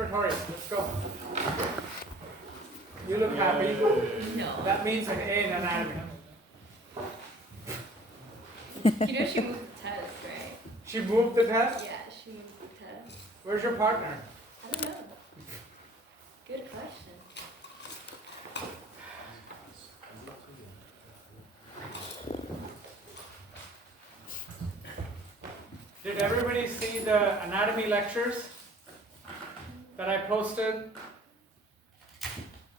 respiratory. Let's go. You look happy. No. That means an A in anatomy. You know she moved the test, right? She moved the test? Yeah, she moved the test. Where's your partner? I don't know. Good question. Did everybody see the anatomy lectures that I posted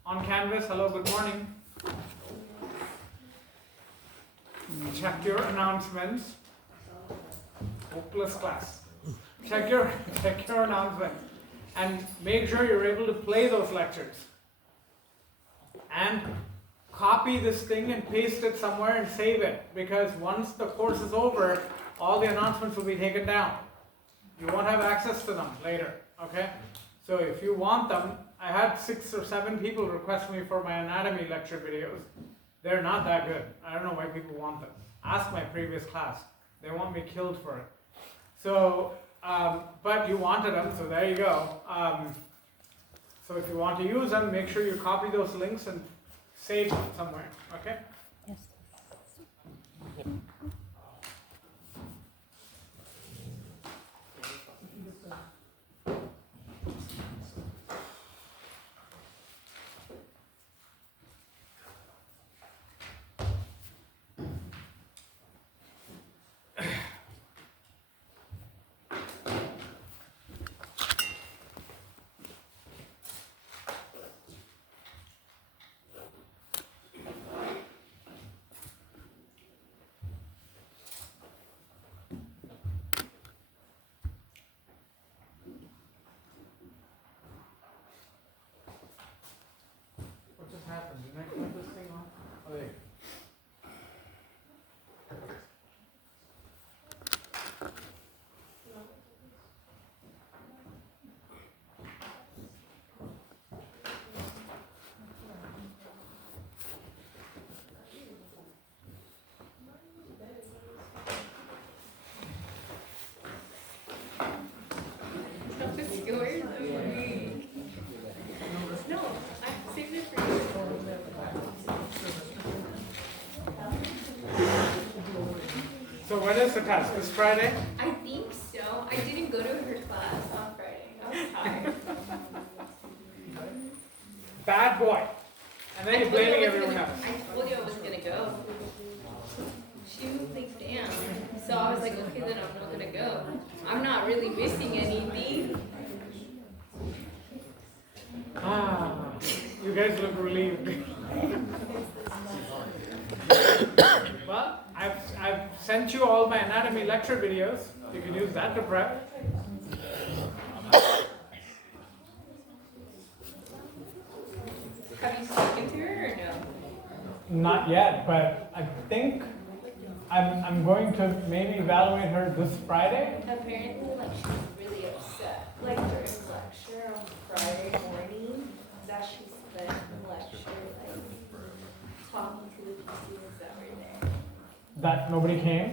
on Canvas? Hello, good morning. Check your announcements. Hopeless class. Check your announcements. And make sure you're able to play those lectures. And copy this thing and paste it somewhere and save it. Because once the course is over, all the announcements will be taken down. You won't have access to them later, okay? So if you want them, I had 6 or 7 people request me for my anatomy lecture videos. They're not that good. I don't know why people want them. Ask my previous class. They want me killed for it. So, but you wanted them, so there you go. So if you want to use them, make sure you copy those links and save them somewhere, okay? Yes. What just happened? Did I turn this thing on? Oh, there you go. That was yours? No, I saved it for you. So when is the test? This Friday? I think so. I didn't go to her class on Friday. I was tired. Bad boy. And then you're blaming everyone else. I told you I wasn't gonna go. She was like, damn. So I was like, okay, then I'm not gonna go. I'm not really missing anything. Ah, you guys look relieved. Well, I've sent you all my anatomy lecture videos. You can use that to prep. Have you spoken to her or no? Not yet, but I think I'm going to maybe evaluate her this Friday. Apparently, like, she's really upset. Like, during lecture on Friday morning, that she spent the lecture, like, talking to the students that were there. That nobody came.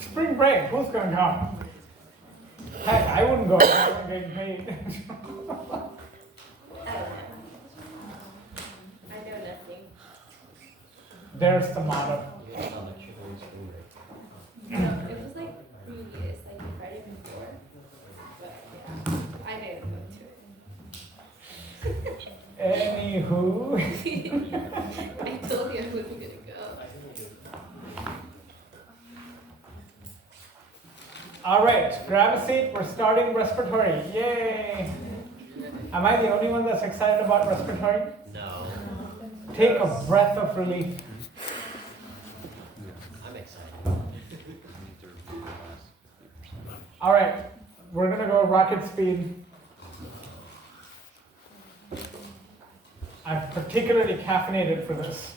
Spring break, who's going to come? Heck, I wouldn't go if I wasn't getting paid. I don't know. I know nothing. There's the motto. No, it was like previous, like the Friday before. But yeah, I didn't go to it. Anywho. I told you I wasn't gonna go. All right, grab a seat. We're starting respiratory. Yay! Am I the only one that's excited about respiratory? No, Take a breath of relief. I'm excited. All right, we're gonna go rocket speed. I've particularly caffeinated for this.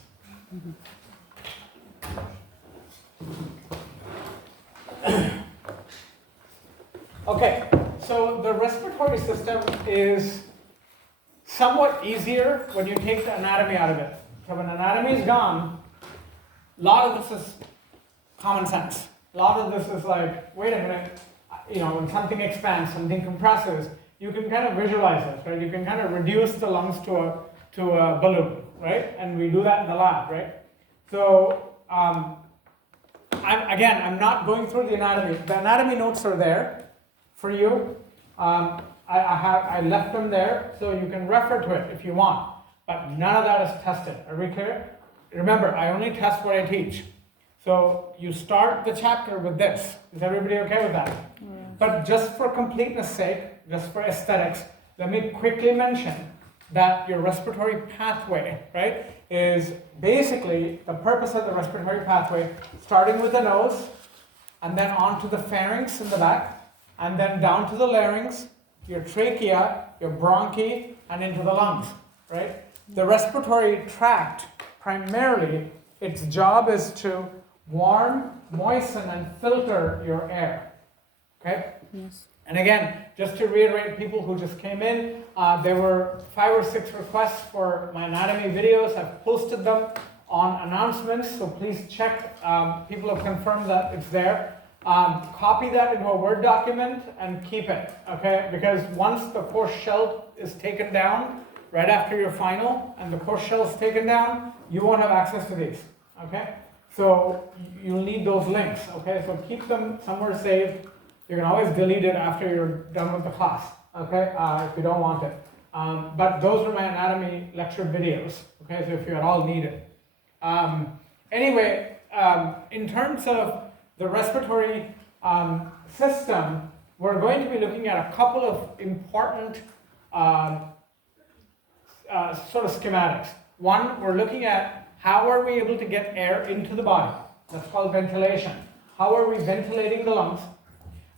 Okay, so the respiratory system is somewhat easier when you take the anatomy out of it. So when anatomy is gone, a lot of this is common sense. A lot of this is like, wait a minute, when something expands, something compresses, you can kind of visualize this, right? You can kind of reduce the lungs to a balloon, right? And we do that in the lab, right? So I'm not going through the anatomy. The anatomy notes are there for you. I left them there, so you can refer to it if you want. But none of that is tested. Are we clear? Remember, I only test what I teach. So you start the chapter with this. Is everybody okay with that? Yeah. But just for completeness sake, just for aesthetics, let me quickly mention that your respiratory pathway, right, is basically the purpose of the respiratory pathway, starting with the nose, and then onto the pharynx in the back, and then down to the larynx, your trachea, your bronchi, and into the lungs, right? The respiratory tract, primarily, its job is to warm, moisten, and filter your air, okay? Yes. And again, just to reiterate, people who just came in, there were 5 or 6 requests for my anatomy videos. I've posted them on announcements, so please check. People have confirmed that it's there. Copy that into a Word document and keep it, okay? Because once the course shell is taken down, right after your final, and the course shell is taken down, you won't have access to these, okay? So you'll need those links, okay? So keep them somewhere saved. You can always delete it after you're done with the class, okay? If you don't want it. But those are my anatomy lecture videos, okay? So if you at all need it. Anyway, in terms of the respiratory system, we're going to be looking at a couple of important sort of schematics. One, we're looking at how are we able to get air into the body. That's called ventilation. How are we ventilating the lungs?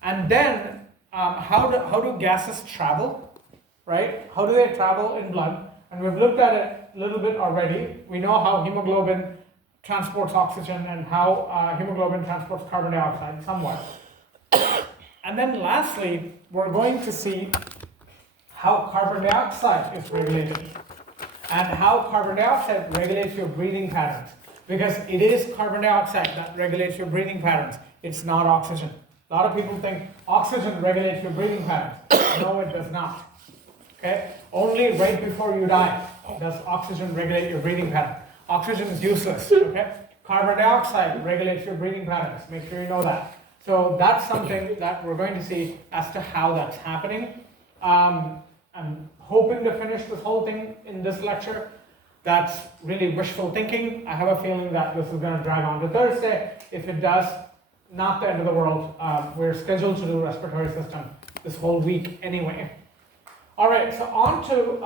And then, how do gases travel, right? How do they travel in blood? And we've looked at it a little bit already. We know how hemoglobin transports oxygen and how hemoglobin transports carbon dioxide somewhat. And then lastly, we're going to see how carbon dioxide is regulated and how carbon dioxide regulates your breathing patterns. Because it is carbon dioxide that regulates your breathing patterns. It's not oxygen. A lot of people think oxygen regulates your breathing patterns. No, it does not. Okay? Only right before you die does oxygen regulate your breathing pattern. Oxygen is useless. Okay? Carbon dioxide regulates your breathing patterns. Make sure you know that. So that's something that we're going to see as to how that's happening. I'm hoping to finish this whole thing in this lecture. That's really wishful thinking. I have a feeling that this is going to drag on to Thursday. If it does, not the end of the world. We're scheduled to do respiratory system this whole week anyway. All right, so on to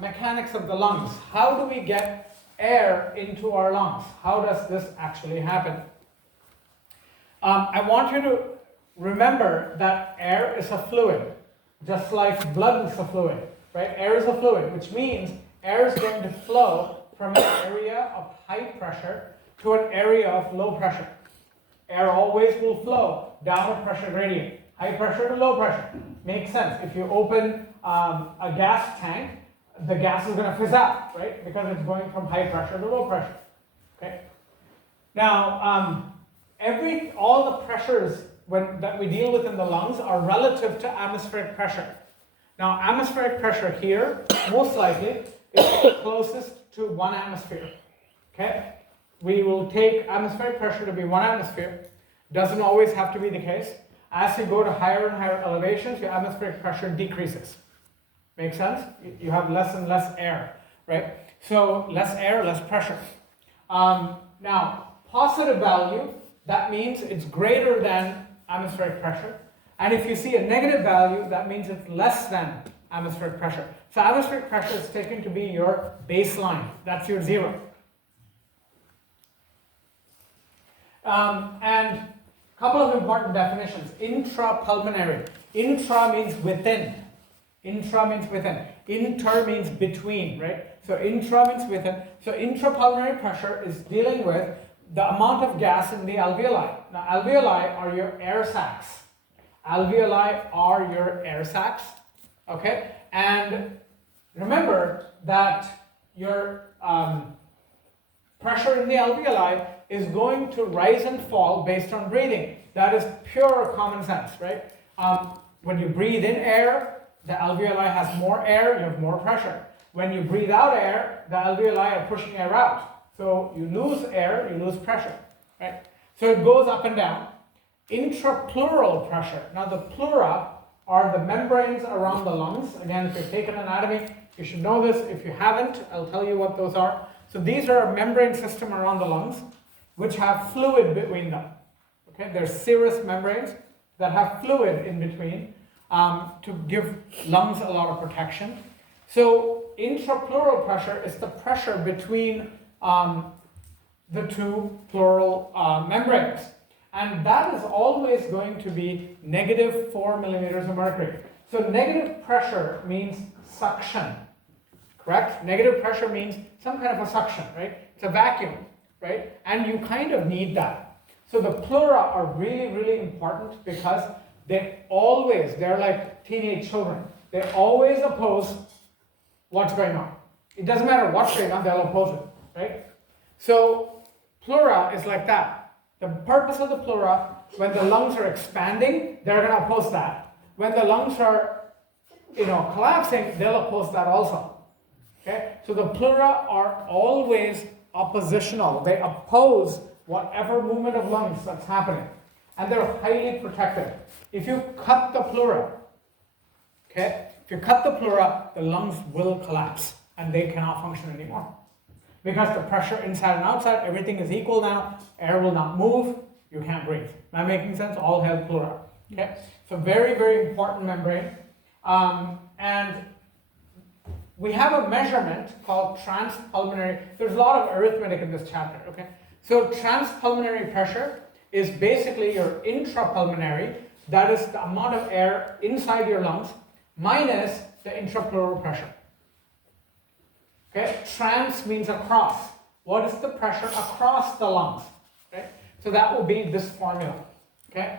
mechanics of the lungs. How do we get air into our lungs? How does this actually happen? I want you to remember that air is a fluid, just like blood is a fluid, right? Air is a fluid, which means air is going to flow from an area of high pressure to an area of low pressure. Air always will flow down a pressure gradient, high pressure to low pressure. Makes sense. If you open a gas tank, the gas is going to fizz out, right? Because it's going from high pressure to low pressure. Okay. Now, all the pressures that we deal with in the lungs are relative to atmospheric pressure. Now, atmospheric pressure here, most likely, is closest to 1 atmosphere. Okay. We will take atmospheric pressure to be 1 atmosphere. Doesn't always have to be the case. As you go to higher and higher elevations, your atmospheric pressure decreases. Make sense? You have less and less air, right? So less air, less pressure. Now, positive value, that means it's greater than atmospheric pressure. And if you see a negative value, that means it's less than atmospheric pressure. So atmospheric pressure is taken to be your baseline. That's your 0. And a couple of important definitions. Intrapulmonary. Intra means within. Intra means within. Inter means between, right? So intra means within. So intrapulmonary pressure is dealing with the amount of gas in the alveoli. Now, alveoli are your air sacs. Alveoli are your air sacs, okay? And remember that your pressure in the alveoli is going to rise and fall based on breathing. That is pure common sense, right? When you breathe in air, the alveoli has more air, you have more pressure. When you breathe out air, the alveoli are pushing air out. So you lose air, you lose pressure, right? So it goes up and down. Intrapleural pressure. Now the pleura are the membranes around the lungs. Again, if you've taken anatomy, you should know this. If you haven't, I'll tell you what those are. So these are a membrane system around the lungs, which have fluid between them. Okay, they're serous membranes that have fluid in between to give lungs a lot of protection. So intrapleural pressure is the pressure between the two pleural membranes. And that is always going to be negative 4 millimeters of mercury. So negative pressure means suction, correct? Negative pressure means some kind of a suction, right? It's a vacuum, right? And you kind of need that. So the pleura are really, really important because they're like teenage children. They always oppose what's going on. It doesn't matter what's going on, they'll oppose it, right? So pleura is like that. The purpose of the pleura, when the lungs are expanding, they're going to oppose that. When the lungs are, collapsing, they'll oppose that also. Okay? So the pleura are always oppositional. They oppose whatever movement of lungs that's happening. And they're highly protective. If you cut the pleura, okay? If you cut the pleura, the lungs will collapse and they cannot function anymore. Because the pressure inside and outside, everything is equal now, air will not move, you can't breathe. Am I making sense? All hail pleura. Okay? So very, very important membrane. And we have a measurement called transpulmonary. There's a lot of arithmetic in this chapter, okay? So transpulmonary pressure is basically your intrapulmonary, that is the amount of air inside your lungs, minus the intrapleural pressure. Okay, trans means across. What is the pressure across the lungs? Okay, so that will be this formula. Okay,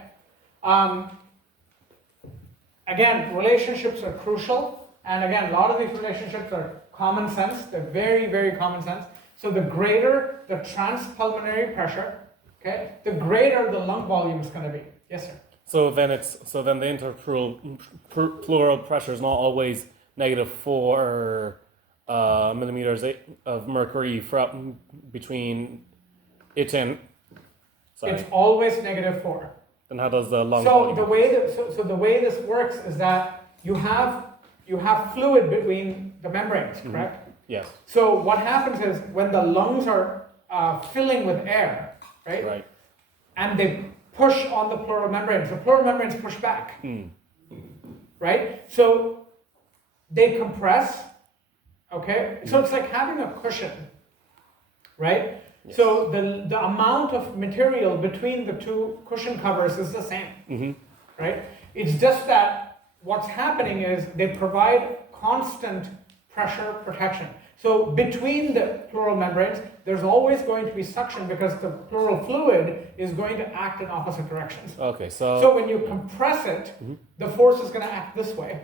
again, relationships are crucial, and again, a lot of these relationships are common sense. They're very, very common sense. So the greater the transpulmonary pressure, okay, the greater the lung volume is going to be. Yes, sir. So then the interpleural pressure is not always -4 millimeters of mercury from between it and. Sorry. It's always -4. Then how does the lung? So the way this works is that you have fluid between the membranes, correct? Yes. So what happens is when the lungs are filling with air, right? Right. And they push on the pleural membranes. The pleural membranes push back, right? So they compress. Okay, so it's like having a cushion, right? Yes. So the amount of material between the two cushion covers is the same, right? It's just that what's happening is they provide constant pressure protection. So between the pleural membranes, there's always going to be suction because the pleural fluid is going to act in opposite directions. Okay, so when you compress it, the force is going to act this way.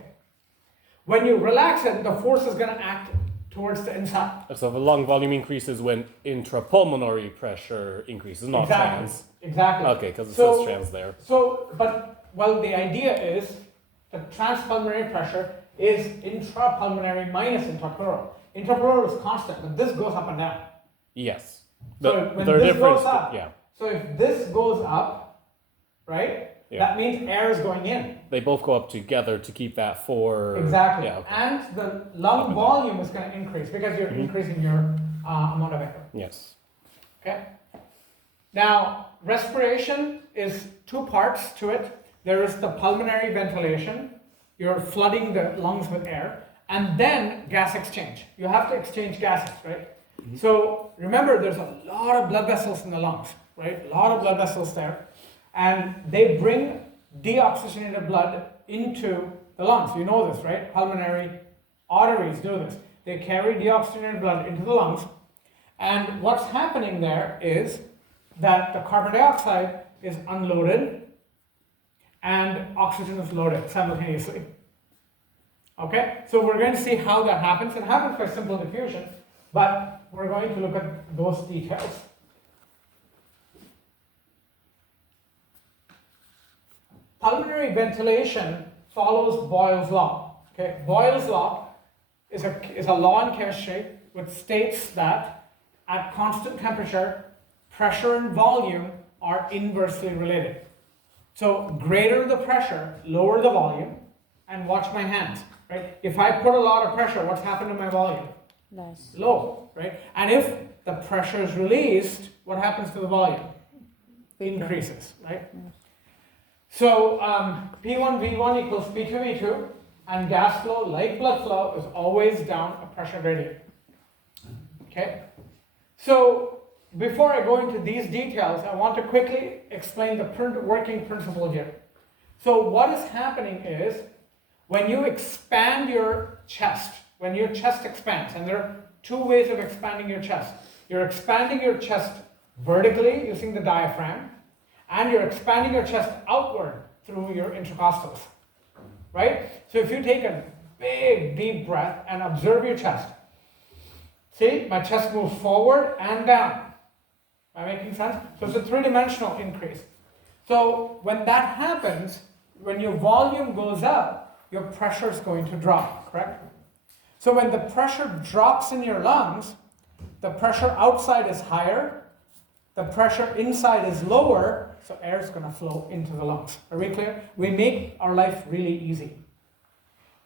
When you relax it, the force is going to act towards the inside. So the lung volume increases when intrapulmonary pressure increases, not trans. Exactly. Okay, because it says trans there. The idea is the transpulmonary pressure is intrapulmonary minus intrapleural. Intrapleural is constant, but this goes up and down. Yes. So when this goes up, so if this goes up, right? Yeah. That means air is going in. They both go up together to keep that for... Exactly. Yeah, okay. And the lung volume is going to increase because you're increasing your amount of air. Yes. Okay. Now, respiration is two parts to it. There is the pulmonary ventilation. You're flooding the lungs with air. And then gas exchange. You have to exchange gases, right? So remember, there's a lot of blood vessels in the lungs, right? A lot of blood vessels there. And they bring deoxygenated blood into the lungs. You know this, right? Pulmonary arteries do this. They carry deoxygenated blood into the lungs. And what's happening there is that the carbon dioxide is unloaded and oxygen is loaded simultaneously. Okay? So we're going to see how that happens. It happens by simple diffusion, but we're going to look at those details. Pulmonary ventilation follows Boyle's law. Okay, Boyle's law is a law in chemistry which states that at constant temperature, pressure and volume are inversely related. So greater the pressure, lower the volume, and watch my hands, right? If I put a lot of pressure, what's happened to my volume? Less. Low, right? And if the pressure is released, what happens to the volume? Increases, right? So P1 V1 equals P2 V2, and gas flow, like blood flow, is always down a pressure gradient. Okay? So before I go into these details, I want to quickly explain the working principle here. So what is happening is, when you expand your chest, when your chest expands, and there are two ways of expanding your chest. You're expanding your chest vertically using the diaphragm, and you're expanding your chest outward through your intercostals, right? So if you take a big, deep breath and observe your chest, see, my chest moves forward and down. Am I making sense? So it's a three-dimensional increase. So when that happens, when your volume goes up, your pressure is going to drop, correct? So when the pressure drops in your lungs, the pressure outside is higher, the pressure inside is lower, so air is going to flow into the lungs. Are we clear? We make our life really easy.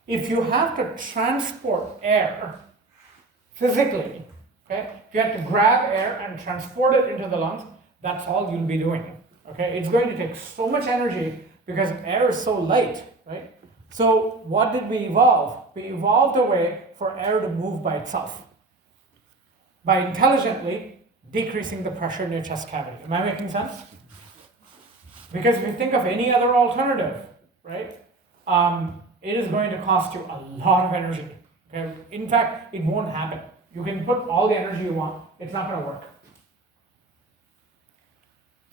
If you have to transport air physically, okay, if you have to grab air and transport it into the lungs, that's all you'll be doing. Okay, it's going to take so much energy because air is so light, right? So what did we evolve? We evolved a way for air to move by itself, by intelligently decreasing the pressure in your chest cavity. Am I making sense? Because if you think of any other alternative, right, it is going to cost you a lot of energy. Okay? In fact, it won't happen. You can put all the energy you want, it's not going to work.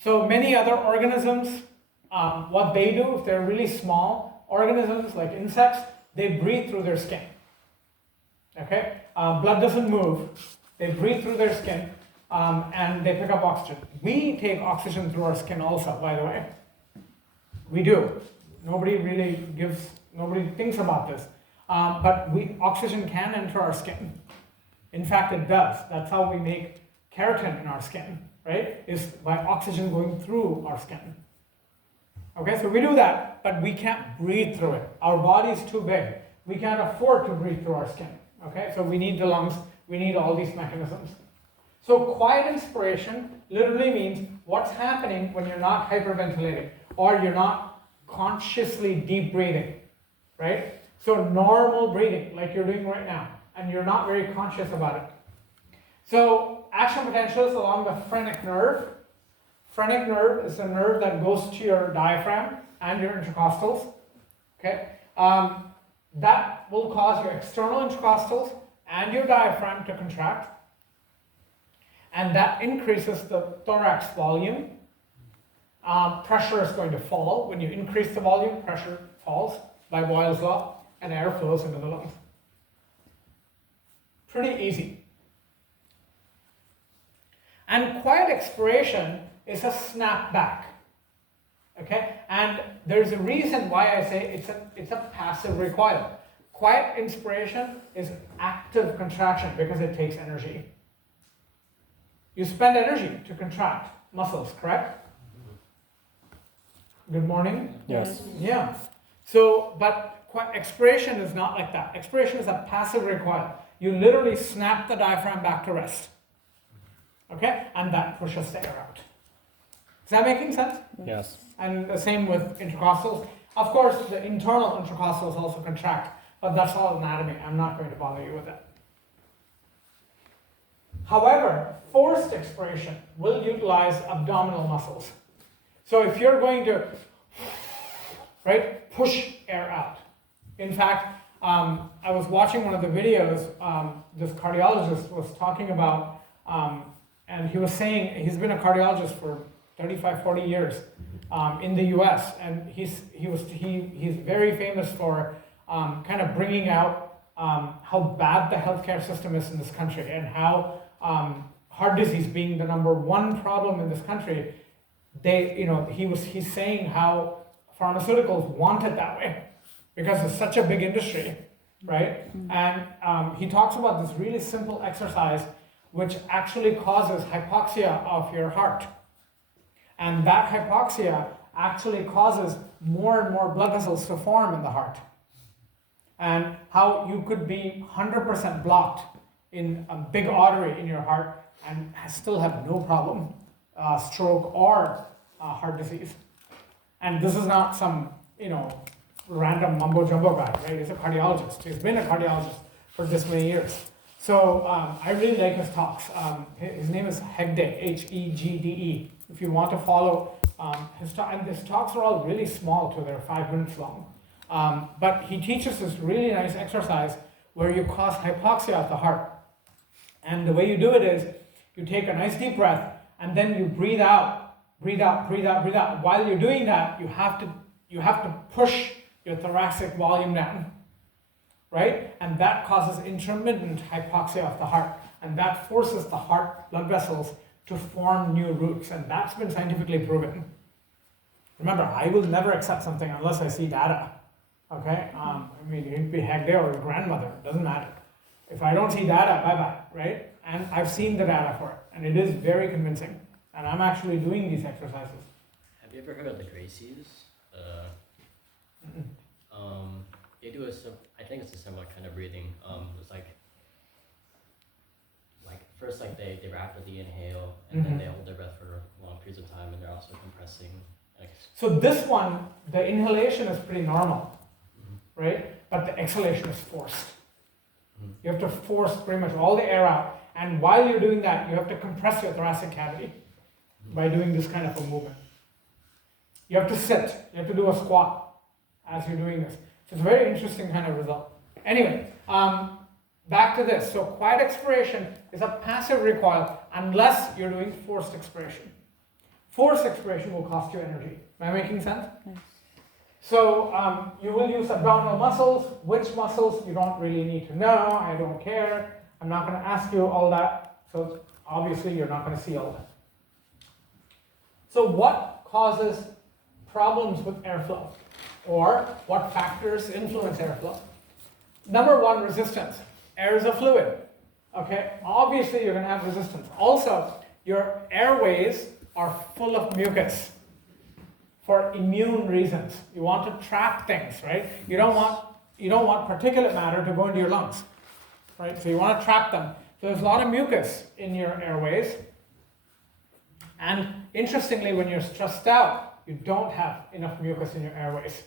So many other organisms, what they do, if they're really small organisms like insects, they breathe through their skin. Okay? Blood doesn't move. They breathe through their skin, and they pick up oxygen. We take oxygen through our skin also, by the way. We do. Nobody thinks about this. But oxygen can enter our skin. In fact, it does. That's how we make keratin in our skin, right? Is by oxygen going through our skin. Okay, so we do that, but we can't breathe through it. Our body is too big. We can't afford to breathe through our skin. Okay, so we need the lungs, we need all these mechanisms. So quiet inspiration literally means what's happening when you're not hyperventilating or you're not consciously deep breathing, right? So normal breathing, like you're doing right now, and you're not very conscious about it. So action potential is along the phrenic nerve. Phrenic nerve is a nerve that goes to your diaphragm and your intercostals. Okay, that will cause your external intercostals and your diaphragm to contract, and that increases the thorax volume. Pressure is going to fall. When you increase the volume, pressure falls by Boyle's law, and air flows into the lungs. Pretty easy. And quiet expiration is a snap back. Okay? And there's a reason why I say it's a passive recoil. Quiet inspiration is active contraction because it takes energy. You spend energy to contract muscles, correct? Good morning? Yes. Yeah. So, but expiration is not like that. Expiration is a passive recoil. You literally snap the diaphragm back to rest. Okay? And that pushes the air out. Is that making sense? Yes. And the same with intercostals. Of course, the internal intercostals also contract, but that's all anatomy. I'm not going to bother you with that. However, forced expiration will utilize abdominal muscles. So if you're going to, right, push air out. In fact, I was watching one of the videos, this cardiologist was talking about, and he was saying he's been a cardiologist for 35, 40 years in the US, and he's very famous for kind of bringing out how bad the healthcare system is in this country, and how heart disease being the #1 problem in this country, he's saying how pharmaceuticals want it that way because it's such a big industry, right? And he talks about this really simple exercise which actually causes hypoxia of your heart. And that hypoxia actually causes more and more blood vessels to form in the heart. And how you could be 100% blocked in a big artery in your heart and still have no problem, stroke or heart disease. And this is not some, random mumbo jumbo guy, right? He's a cardiologist. He's been a cardiologist for this many years. So I really like his talks. His name is Hegde, Hegde. If you want to follow his talk, and his talks are all really small too, they're 5 minutes long. But he teaches this really nice exercise where you cause hypoxia of the heart. And the way you do it is you take a nice deep breath and then you breathe out, breathe out, breathe out, breathe out. While you're doing that, you have to push your thoracic volume down, right? And that causes intermittent hypoxia of the heart. And that forces the heart blood vessels to form new roots. And that's been scientifically proven. Remember, I will never accept something unless I see data. Okay? It could be Hegde or your grandmother, it doesn't matter. If I don't see data, bye-bye, right? And I've seen the data for it, and it is very convincing. And I'm actually doing these exercises. Have you ever heard of the Gracies? They do I think it's a similar kind of breathing. It's like first they rapidly inhale, and then they hold their breath for long periods of time, and they're also compressing. So this one, the inhalation is pretty normal, right? But the exhalation is forced. You have to force pretty much all the air out. And while you're doing that, you have to compress your thoracic cavity by doing this kind of a movement. You have to sit. You have to do a squat as you're doing this. So it's a very interesting kind of result. Anyway, back to this. So quiet expiration is a passive recoil unless you're doing forced expiration. Forced expiration will cost you energy. Am I making sense? Yes. So you will use abdominal muscles. Which muscles you don't really need to know. I don't care. I'm not going to ask you all that. So obviously you're not going to see all that. So what causes problems with airflow? Or what factors influence airflow? Number one, resistance. Air is a fluid. Okay, obviously you're going to have resistance. Also, your airways are full of mucus for immune reasons. You want to trap things, right? You don't want particulate matter to go into your lungs, right? So you want to trap them. So there's a lot of mucus in your airways. And interestingly, when you're stressed out, you don't have enough mucus in your airways.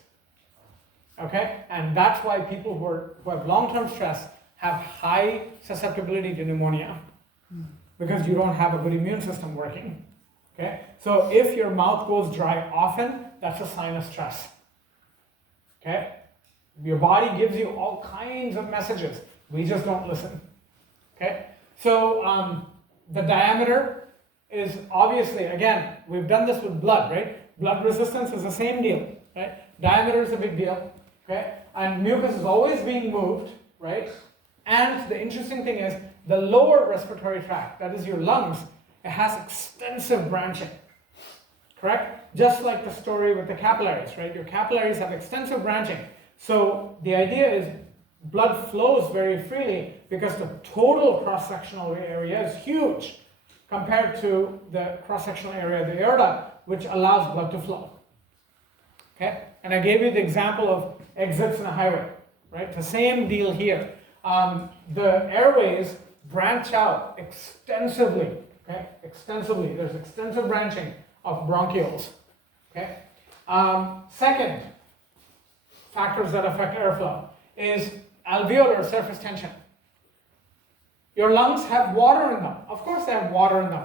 Okay? And that's why people who have long-term stress have high susceptibility to pneumonia, because you don't have a good immune system working. Okay? So if your mouth goes dry often, that's a sign of stress. Okay? Your body gives you all kinds of messages. We just don't listen. Okay? So the diameter is obviously, again, we've done this with blood, right? Blood resistance is the same deal, right? Diameter is a big deal, okay? And mucus is always being moved, right? And the interesting thing is the lower respiratory tract, that is your lungs, it has extensive branching, correct? Just like the story with the capillaries, right? Your capillaries have extensive branching. So the idea is blood flows very freely because the total cross-sectional area is huge compared to the cross-sectional area of the aorta, which allows blood to flow. Okay? And I gave you the example of exits in a highway, right? The same deal here. The airways branch out extensively, okay? Extensively. There's extensive branching of bronchioles, okay? Second factors that affect airflow is alveolar surface tension. Your lungs have water in them. Of course they have water in them.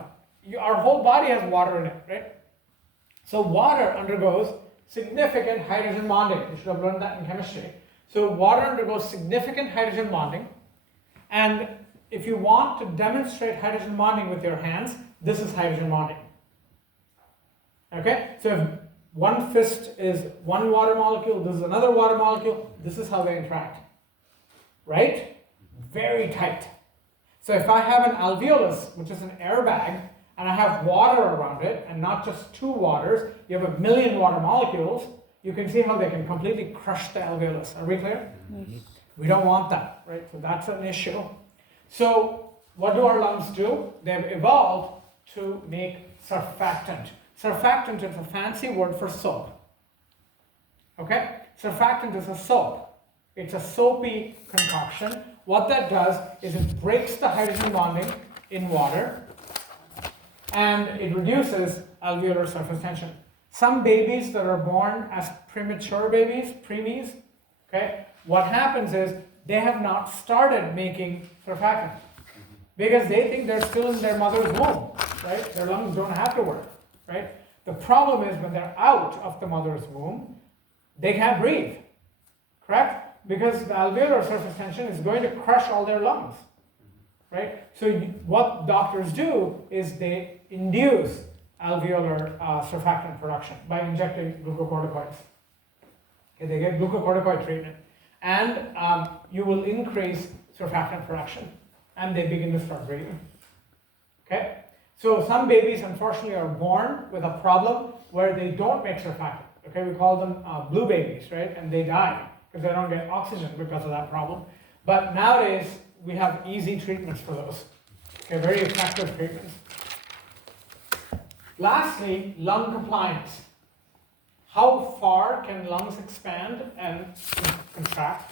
Our whole body has water in it, right? So water undergoes significant hydrogen bonding. You should have learned that in chemistry. So water undergoes significant hydrogen bonding. And if you want to demonstrate hydrogen bonding with your hands, this is hydrogen bonding. Okay? So if one fist is one water molecule, this is another water molecule, this is how they interact. Right? Very tight. So if I have an alveolus, which is an airbag, and I have water around it, and not just two waters, you have 1 million water molecules, you can see how they can completely crush the alveolus. Are we clear? Mm-hmm. We don't want that, right? So that's an issue. So what do our lungs do? They've evolved to make surfactant. Surfactant is a fancy word for soap. Okay? Surfactant is a soap. It's a soapy concoction. What that does is it breaks the hydrogen bonding in water and it reduces alveolar surface tension. Some babies that are born as premature babies, preemies, okay, what happens is they have not started making surfactant because they think they're still in their mother's womb, right? Their lungs don't have to work, right? The problem is when they're out of the mother's womb, they can't breathe, correct? Because the alveolar surface tension is going to crush all their lungs, right? So what doctors do is they induce alveolar surfactant production by injecting glucocorticoids. Okay, they get glucocorticoid treatment, and you will increase surfactant production, and they begin to start breathing. Okay, so some babies unfortunately are born with a problem where they don't make surfactant. Okay, we call them blue babies, right? And they die because they don't get oxygen because of that problem. But nowadays we have easy treatments for those. Okay, very effective treatments. Lastly, lung compliance. How far can lungs expand and contract?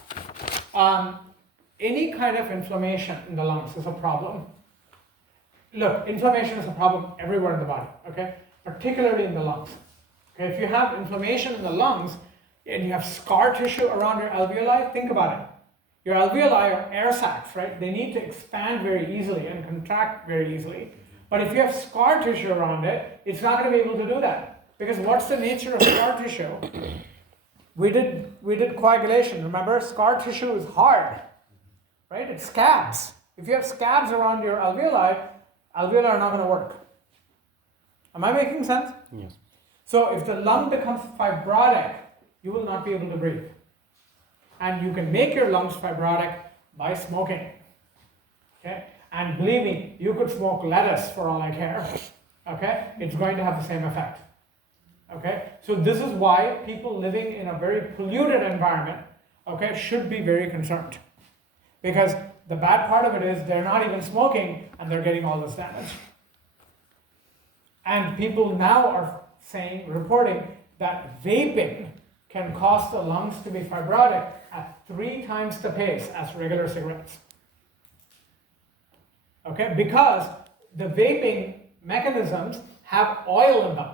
Any kind of inflammation in the lungs is a problem. Look, inflammation is a problem everywhere in the body, okay? Particularly in the lungs. Okay, if you have inflammation in the lungs and you have scar tissue around your alveoli, think about it. Your alveoli are air sacs, right? They need to expand very easily and contract very easily. But if you have scar tissue around it, it's not going to be able to do that. Because what's the nature of scar tissue? We did coagulation, remember? Scar tissue is hard, right? It's scabs. If you have scabs around your alveoli are not going to work. Am I making sense? Yes. So if the lung becomes fibrotic, you will not be able to breathe. And you can make your lungs fibrotic by smoking. Okay? And believe me, you could smoke lettuce for all I care. Okay? It's going to have the same effect. Okay? So this is why people living in a very polluted environment, okay, should be very concerned. Because the bad part of it is they're not even smoking and they're getting all this damage. And people now are reporting that vaping can cause the lungs to be fibrotic at 3 times the pace as regular cigarettes. Okay, because the vaping mechanisms have oil in them.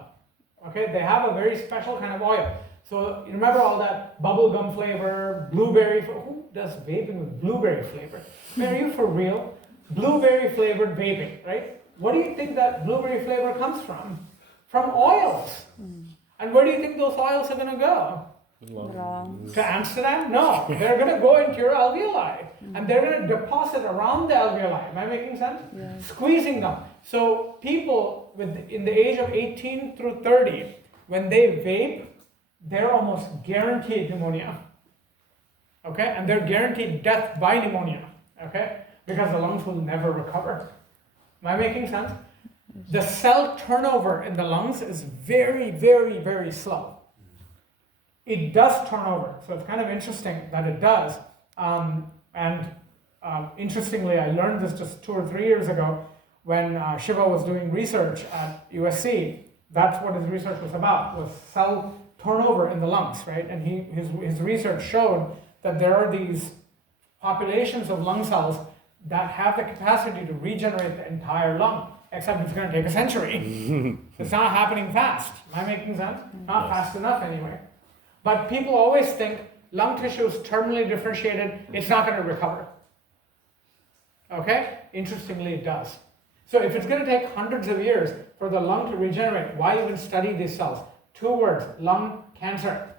Okay, they have a very special kind of oil. So you remember all that bubblegum flavor, blueberry, who does vaping with blueberry flavor? Are you for real? Blueberry flavored vaping, right? What do you think that blueberry flavor comes from? From oils. And where do you think those oils are going to go? Lungs. To Amsterdam? No, they're going to go into your alveoli and they're going to deposit around the alveoli. Am I making sense? Yes. Squeezing them. So people in the age of 18 through 30, when they vape, they're almost guaranteed pneumonia. Okay? And they're guaranteed death by pneumonia. Okay? Because the lungs will never recover. Am I making sense? The cell turnover in the lungs is very, very, very slow. It does turn over, so it's kind of interesting that it does. Interestingly, I learned this just 2 or 3 years ago when Shiva was doing research at USC. That's what his research was about, was cell turnover in the lungs, right? And his research showed that there are these populations of lung cells that have the capacity to regenerate the entire lung, except it's going to take a century. It's not happening fast. Am I making sense? Not fast enough anyway. But people always think lung tissue is terminally differentiated, it's not going to recover. Okay? Interestingly, it does. So if it's going to take hundreds of years for the lung to regenerate, why even study these cells? 2 words, lung cancer.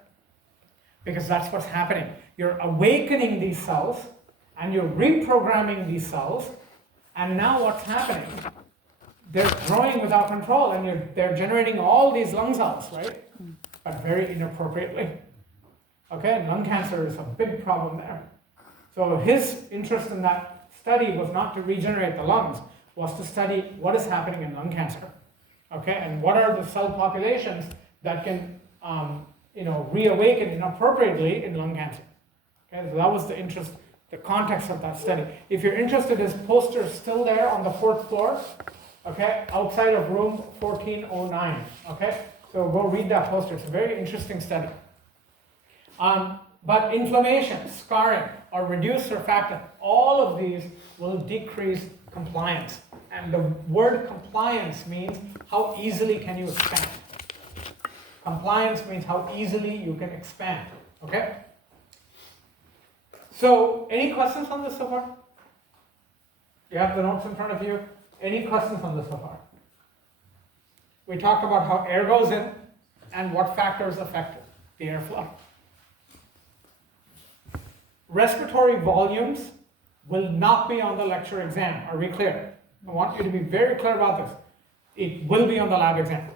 Because that's what's happening. You're awakening these cells, and you're reprogramming these cells, and now what's happening? They're growing without control, and they're generating all these lung cells, right? But very inappropriately. Okay, lung cancer is a big problem there. So his interest in that study was not to regenerate the lungs, was to study what is happening in lung cancer. Okay, and what are the cell populations that can reawaken inappropriately in lung cancer. Okay, so that was the interest the context of that study. If you're interested, his poster is still there on the 4th floor, okay, outside of room 1409, okay? So go read that poster. It's a very interesting study. But inflammation, scarring, or reduced surfactant, all of these will decrease compliance. And the word compliance means how easily can you expand. Compliance means how easily you can expand, okay? So, any questions on this so far? You have the notes in front of you. Any questions on this so far? We talked about how air goes in and what factors affect the airflow. Respiratory volumes will not be on the lecture exam. Are we clear? I want you to be very clear about this. It will be on the lab exam.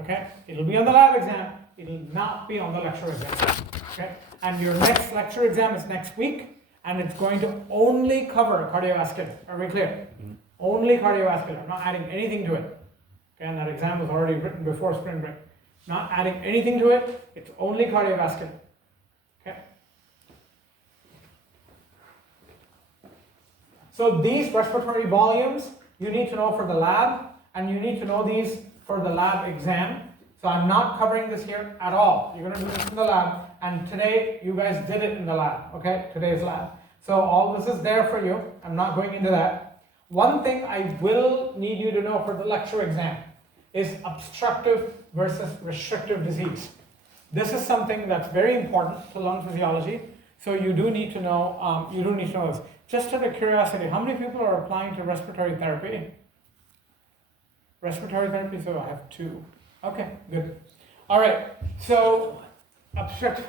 Okay? It'll be on the lab exam. It'll not be on the lecture exam. Okay? And your next lecture exam is next week, and it's going to only cover cardiovascular. Are we clear? Mm-hmm. Only cardiovascular. I'm not adding anything to it. Okay? And that exam was already written before spring break. Not adding anything to it. It's only cardiovascular. Okay? So these respiratory volumes, you need to know for the lab, and you need to know these for the lab exam. So I'm not covering this here at all. You're going to do this in the lab, and today you guys did it in the lab, okay? Today's lab. So all this is there for you. I'm not going into that. One thing I will need you to know for the lecture exam is obstructive versus restrictive disease. This is something that's very important to lung physiology. So you do need to know. This. Just out of curiosity, how many people are applying to respiratory therapy? Respiratory therapy. So I have 2. Okay, good. All right. So obstructive.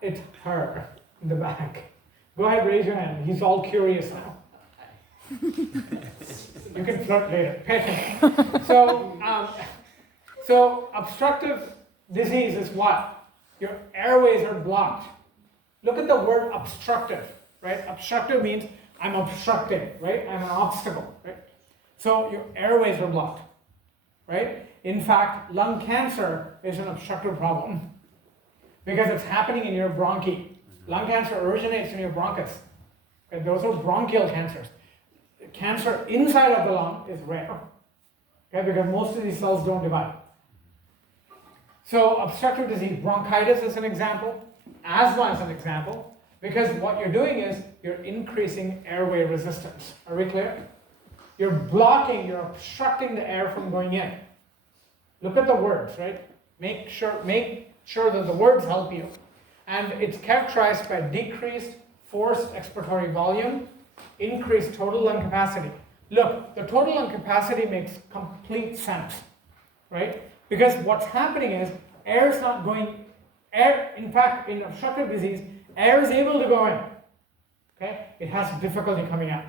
It's her in the back. Go ahead, raise your hand. He's all curious now. You can flirt later. Pay attention. So obstructive disease is what? Your airways are blocked. Look at the word obstructive, right? Obstructive means I'm obstructing, right? I'm an obstacle, right? So your airways are blocked, right? In fact, lung cancer is an obstructive problem because it's happening in your bronchi. Lung cancer originates in your bronchus. Okay? Those are bronchial cancers. Cancer inside of the lung is rare, okay? Because most of these cells don't divide. So obstructive disease, bronchitis is an example, asthma is an example, because what you're doing is you're increasing airway resistance. Are we clear? You're blocking, you're obstructing the air from going in. Look at the words, right? Make sure that the words help you. And it's characterized by decreased forced expiratory volume, increased total lung capacity. Look, the total lung capacity makes complete sense, right? Because what's happening is air is not going, in fact, in obstructive disease, air is able to go in, okay? It has difficulty coming out.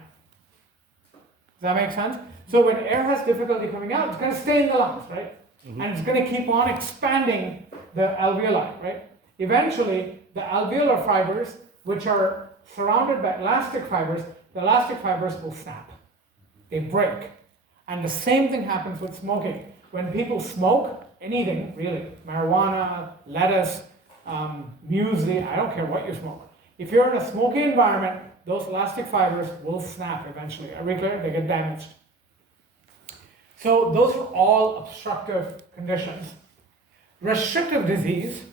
Does that make sense? So when air has difficulty coming out, it's going to stay in the lungs, right? Mm-hmm. And it's going to keep on expanding the alveoli, right? Eventually, the alveolar fibers, which are surrounded by elastic fibers, the elastic fibers will snap. They break. And the same thing happens with smoking. When people smoke, anything really, marijuana, lettuce, muesli, I don't care what you smoke. If you're in a smoky environment, those elastic fibers will snap eventually. Are we clear? They get damaged. So those are all obstructive conditions. Restrictive disease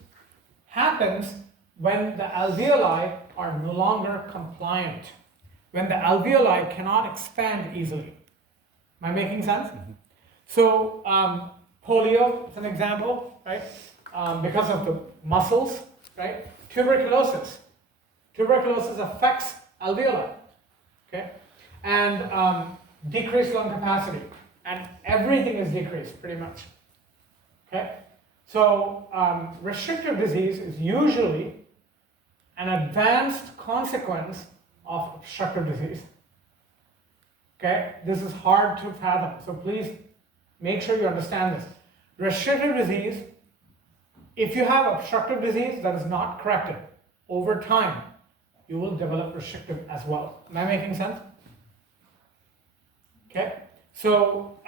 happens when the alveoli are no longer compliant, when the alveoli cannot expand easily. Am I making sense? Mm-hmm. So polio is an example, right? Because of the muscles, right? Tuberculosis. Tuberculosis affects alveoli, okay? And decreased lung capacity. And everything is decreased, pretty much, okay? So restrictive disease is usually an advanced consequence of obstructive disease, okay? This is hard to fathom, so please make sure you understand this. Restrictive disease, if you have obstructive disease that is not corrected, over time, you will develop restrictive as well. Am I making sense? Okay, so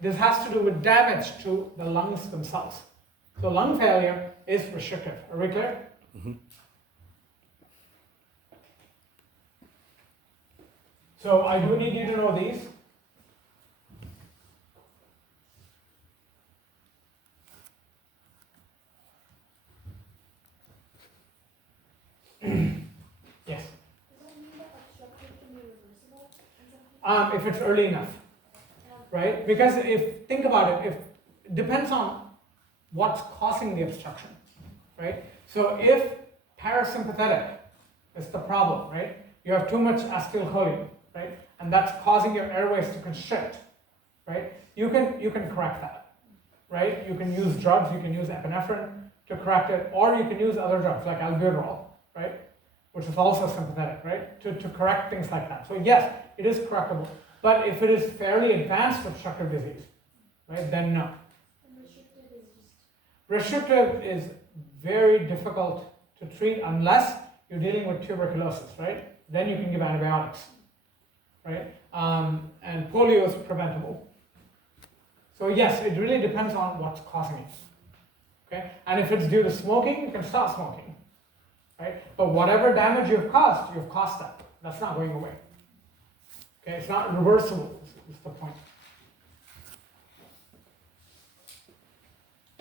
this has to do with damage to the lungs themselves. So lung failure is restrictive. Are we clear? So I do need you to know these. Yes. If it's early enough, right? Because think about it, it depends on what's causing the obstruction, right? So if parasympathetic is the problem, right? You have too much acetylcholine, right? And that's causing your airways to constrict, right? You can correct that, right? You can use drugs, you can use epinephrine to correct it, or you can use other drugs like albuterol, right? Which is also sympathetic, right? To correct things like that. So yes, it is correctable. But if it is fairly advanced obstructive disease, right, then no. Restrictive is very difficult to treat unless you're dealing with tuberculosis, right? Then you can give antibiotics, right? And polio is preventable. So yes, it really depends on what's causing it, okay? And if it's due to smoking, you can stop smoking, right? But whatever damage you've caused that. That's not going away. Okay, it's not reversible, is the point.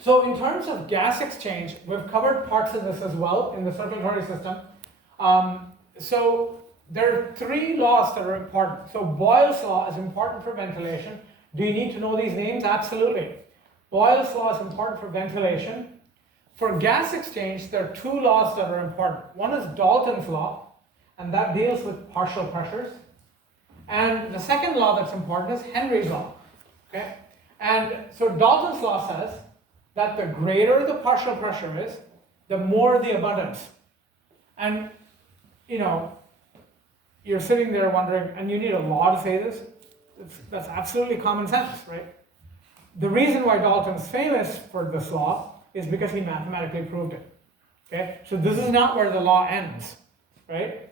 So in terms of gas exchange, we've covered parts of this as well in the circulatory system. So there are 3 laws that are important. So Boyle's law is important for ventilation. Do you need to know these names? Absolutely. Boyle's law is important for ventilation. For gas exchange, there are 2 laws that are important. One is Dalton's law, and that deals with partial pressures. And the second law that's important is Henry's law. Okay? And so Dalton's law says that the greater the partial pressure is, the more the abundance. And, you know, you're sitting there wondering, and you need a law to say this? That's absolutely common sense, right? The reason why Dalton's famous for this law is because he mathematically proved it. Okay? So this is not where the law ends, right?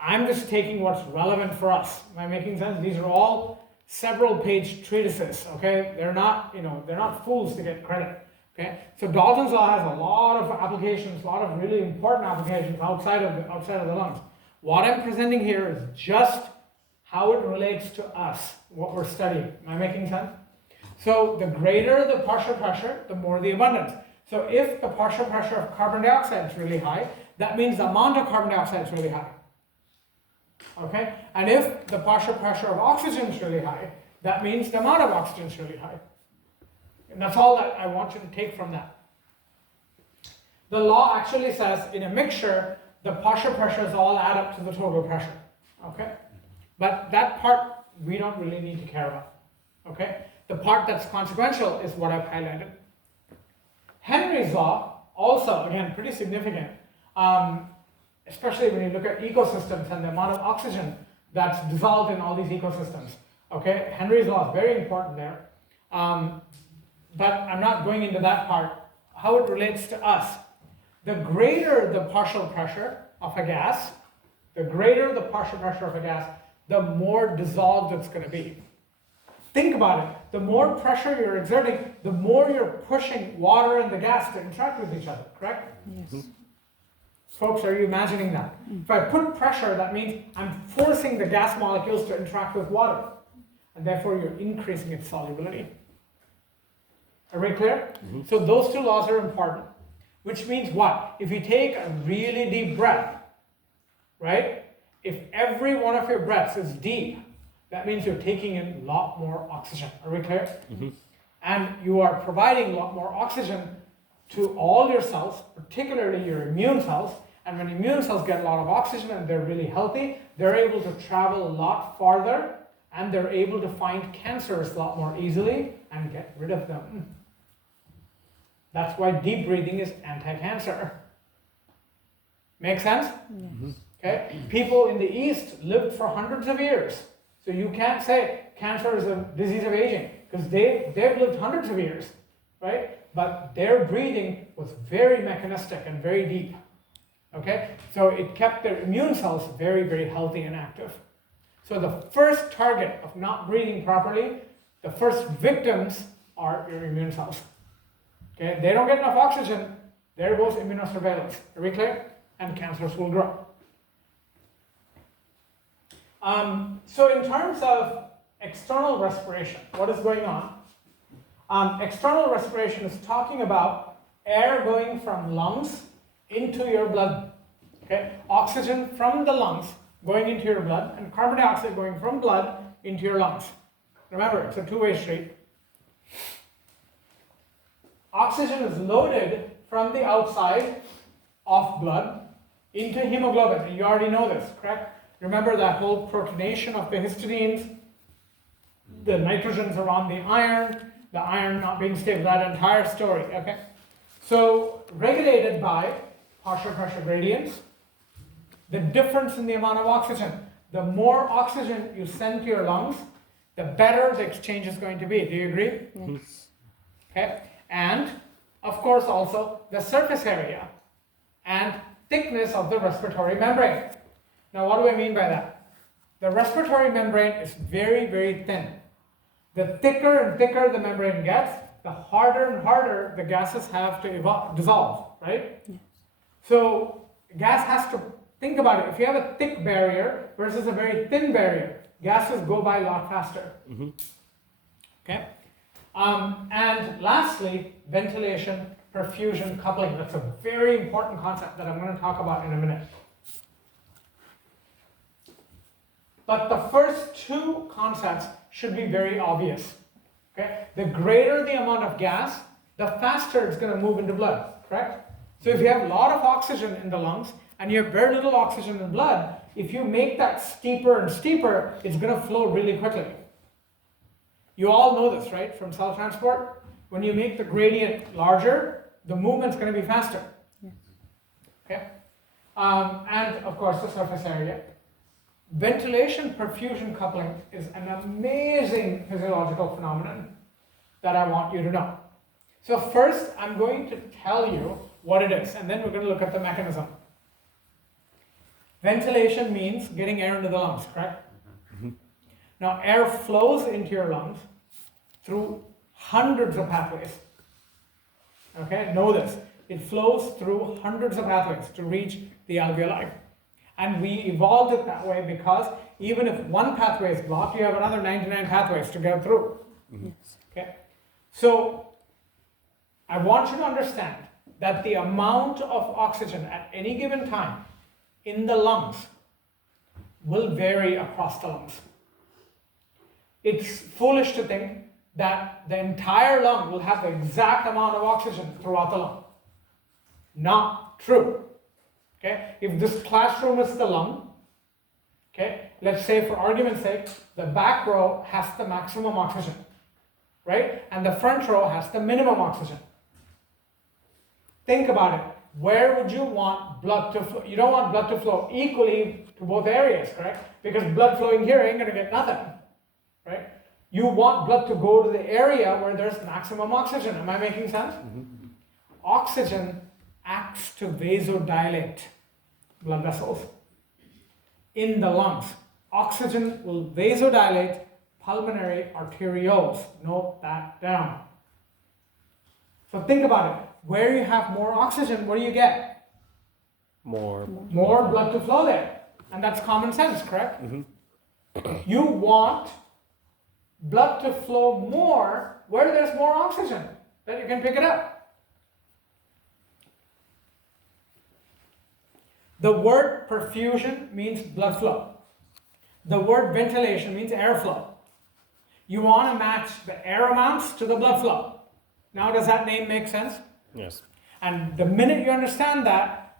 I'm just taking what's relevant for us. Am I making sense? These are all several page treatises, okay? They're not, they're not fools to get credit, okay? So Dalton's law has a lot of applications, a lot of really important applications outside of the lungs. What I'm presenting here is just how it relates to us, what we're studying. Am I making sense? So the greater the partial pressure, the more the abundance. So if the partial pressure of carbon dioxide is really high, that means the amount of carbon dioxide is really high. Okay? And if the partial pressure of oxygen is really high, that means the amount of oxygen is really high. And that's all that I want you to take from that. The law actually says in a mixture, the partial pressures all add up to the total pressure. Okay? But that part we don't really need to care about. Okay? The part that's consequential is what I've highlighted. Henry's law, also, again, pretty significant. Especially when you look at ecosystems and the amount of oxygen that's dissolved in all these ecosystems. Okay, Henry's law is very important there. But I'm not going into that part. How it relates to us. The greater the partial pressure of a gas, the more dissolved it's going to be. Think about it. The more pressure you're exerting, the more you're pushing water and the gas to interact with each other, correct? Yes. Folks, are you imagining that? If I put pressure, that means I'm forcing the gas molecules to interact with water. And therefore, you're increasing its solubility. Are we clear? So those 2 laws are important. Which means what? If you take a really deep breath, right? If every one of your breaths is deep, that means you're taking in a lot more oxygen. Are we clear? And you are providing a lot more oxygen to all your cells, particularly your immune cells. And when immune cells get a lot of oxygen and they're really healthy, they're able to travel a lot farther and they're able to find cancers a lot more easily and get rid of them. That's why deep breathing is anti-cancer. Make sense? Yes. Okay? People in the East lived for hundreds of years. So you can't say cancer is a disease of aging because they've lived hundreds of years, right? But their breathing was very mechanistic and very deep. Okay? So it kept their immune cells very, very healthy and active. So the first target of not breathing properly, the first victims are your immune cells. Okay? They don't get enough oxygen, there goes immunosurveillance. Are we clear? And cancers will grow. So in terms of external respiration, what is going on? External respiration is talking about air going from lungs into your blood. Okay? Oxygen from the lungs going into your blood, and carbon dioxide going from blood into your lungs. Remember, it's a two-way street. Oxygen is loaded from the outside of blood into hemoglobin. And you already know this, correct? Remember that whole protonation of the histidines, the nitrogens around the iron not being stable, that entire story, okay? So, regulated by partial pressure gradients, the difference in the amount of oxygen. The more oxygen you send to your lungs, the better the exchange is going to be. Do you agree? Yes. Okay? And, of course, also the surface area and thickness of the respiratory membrane. Now, what do I mean by that? The respiratory membrane is very, very thin. The thicker and thicker the membrane gets, the harder and harder the gases have to dissolve, right? Yes. So, gas has to think about it. If you have a thick barrier versus a very thin barrier, gases go by a lot faster. Okay? And lastly, ventilation, perfusion, coupling. That's a very important concept that I'm going to talk about in a minute. But the first two concepts should be very obvious. Okay? The greater the amount of gas, the faster it's going to move into blood, correct? So if you have a lot of oxygen in the lungs and you have very little oxygen in blood, if you make that steeper and steeper, it's going to flow really quickly. You all know this, right, from cell transport? When you make the gradient larger, the movement's going to be faster. Yes. Okay? And of course, the surface area. Ventilation perfusion coupling is an amazing physiological phenomenon that I want you to know. So first, I'm going to tell you what it is, and then we're going to look at the mechanism. Ventilation means getting air into the lungs, correct? Now, air flows into your lungs through hundreds of pathways. Okay, know this. It flows through hundreds of pathways to reach the alveoli. And we evolved it that way because even if one pathway is blocked, you have another 99 pathways to go through. Yes. Okay? So, I want you to understand that the amount of oxygen at any given time in the lungs will vary across the lungs. It's foolish to think that the entire lung will have the exact amount of oxygen throughout the lung. Not true. Okay? If this classroom is the lung, okay, let's say for argument's sake, the back row has the maximum oxygen, right? And the front row has the minimum oxygen. Think about it. Where would you want blood to flow? You don't want blood to flow equally to both areas, correct? Because blood flowing here ain't going to get nothing, right? You want blood to go to the area where there's maximum oxygen. Am I making sense? Oxygen acts to vasodilate blood vessels in the lungs. Oxygen will vasodilate pulmonary arterioles. Note that down. So think about it. Where you have more oxygen, what do you get? More. More blood to flow there. And that's common sense, correct? You want blood to flow more where there's more oxygen, that you can pick it up. The word perfusion means blood flow. The word ventilation means airflow. You want to match the air amounts to the blood flow. Now, does that name make sense? Yes. And the minute you understand that,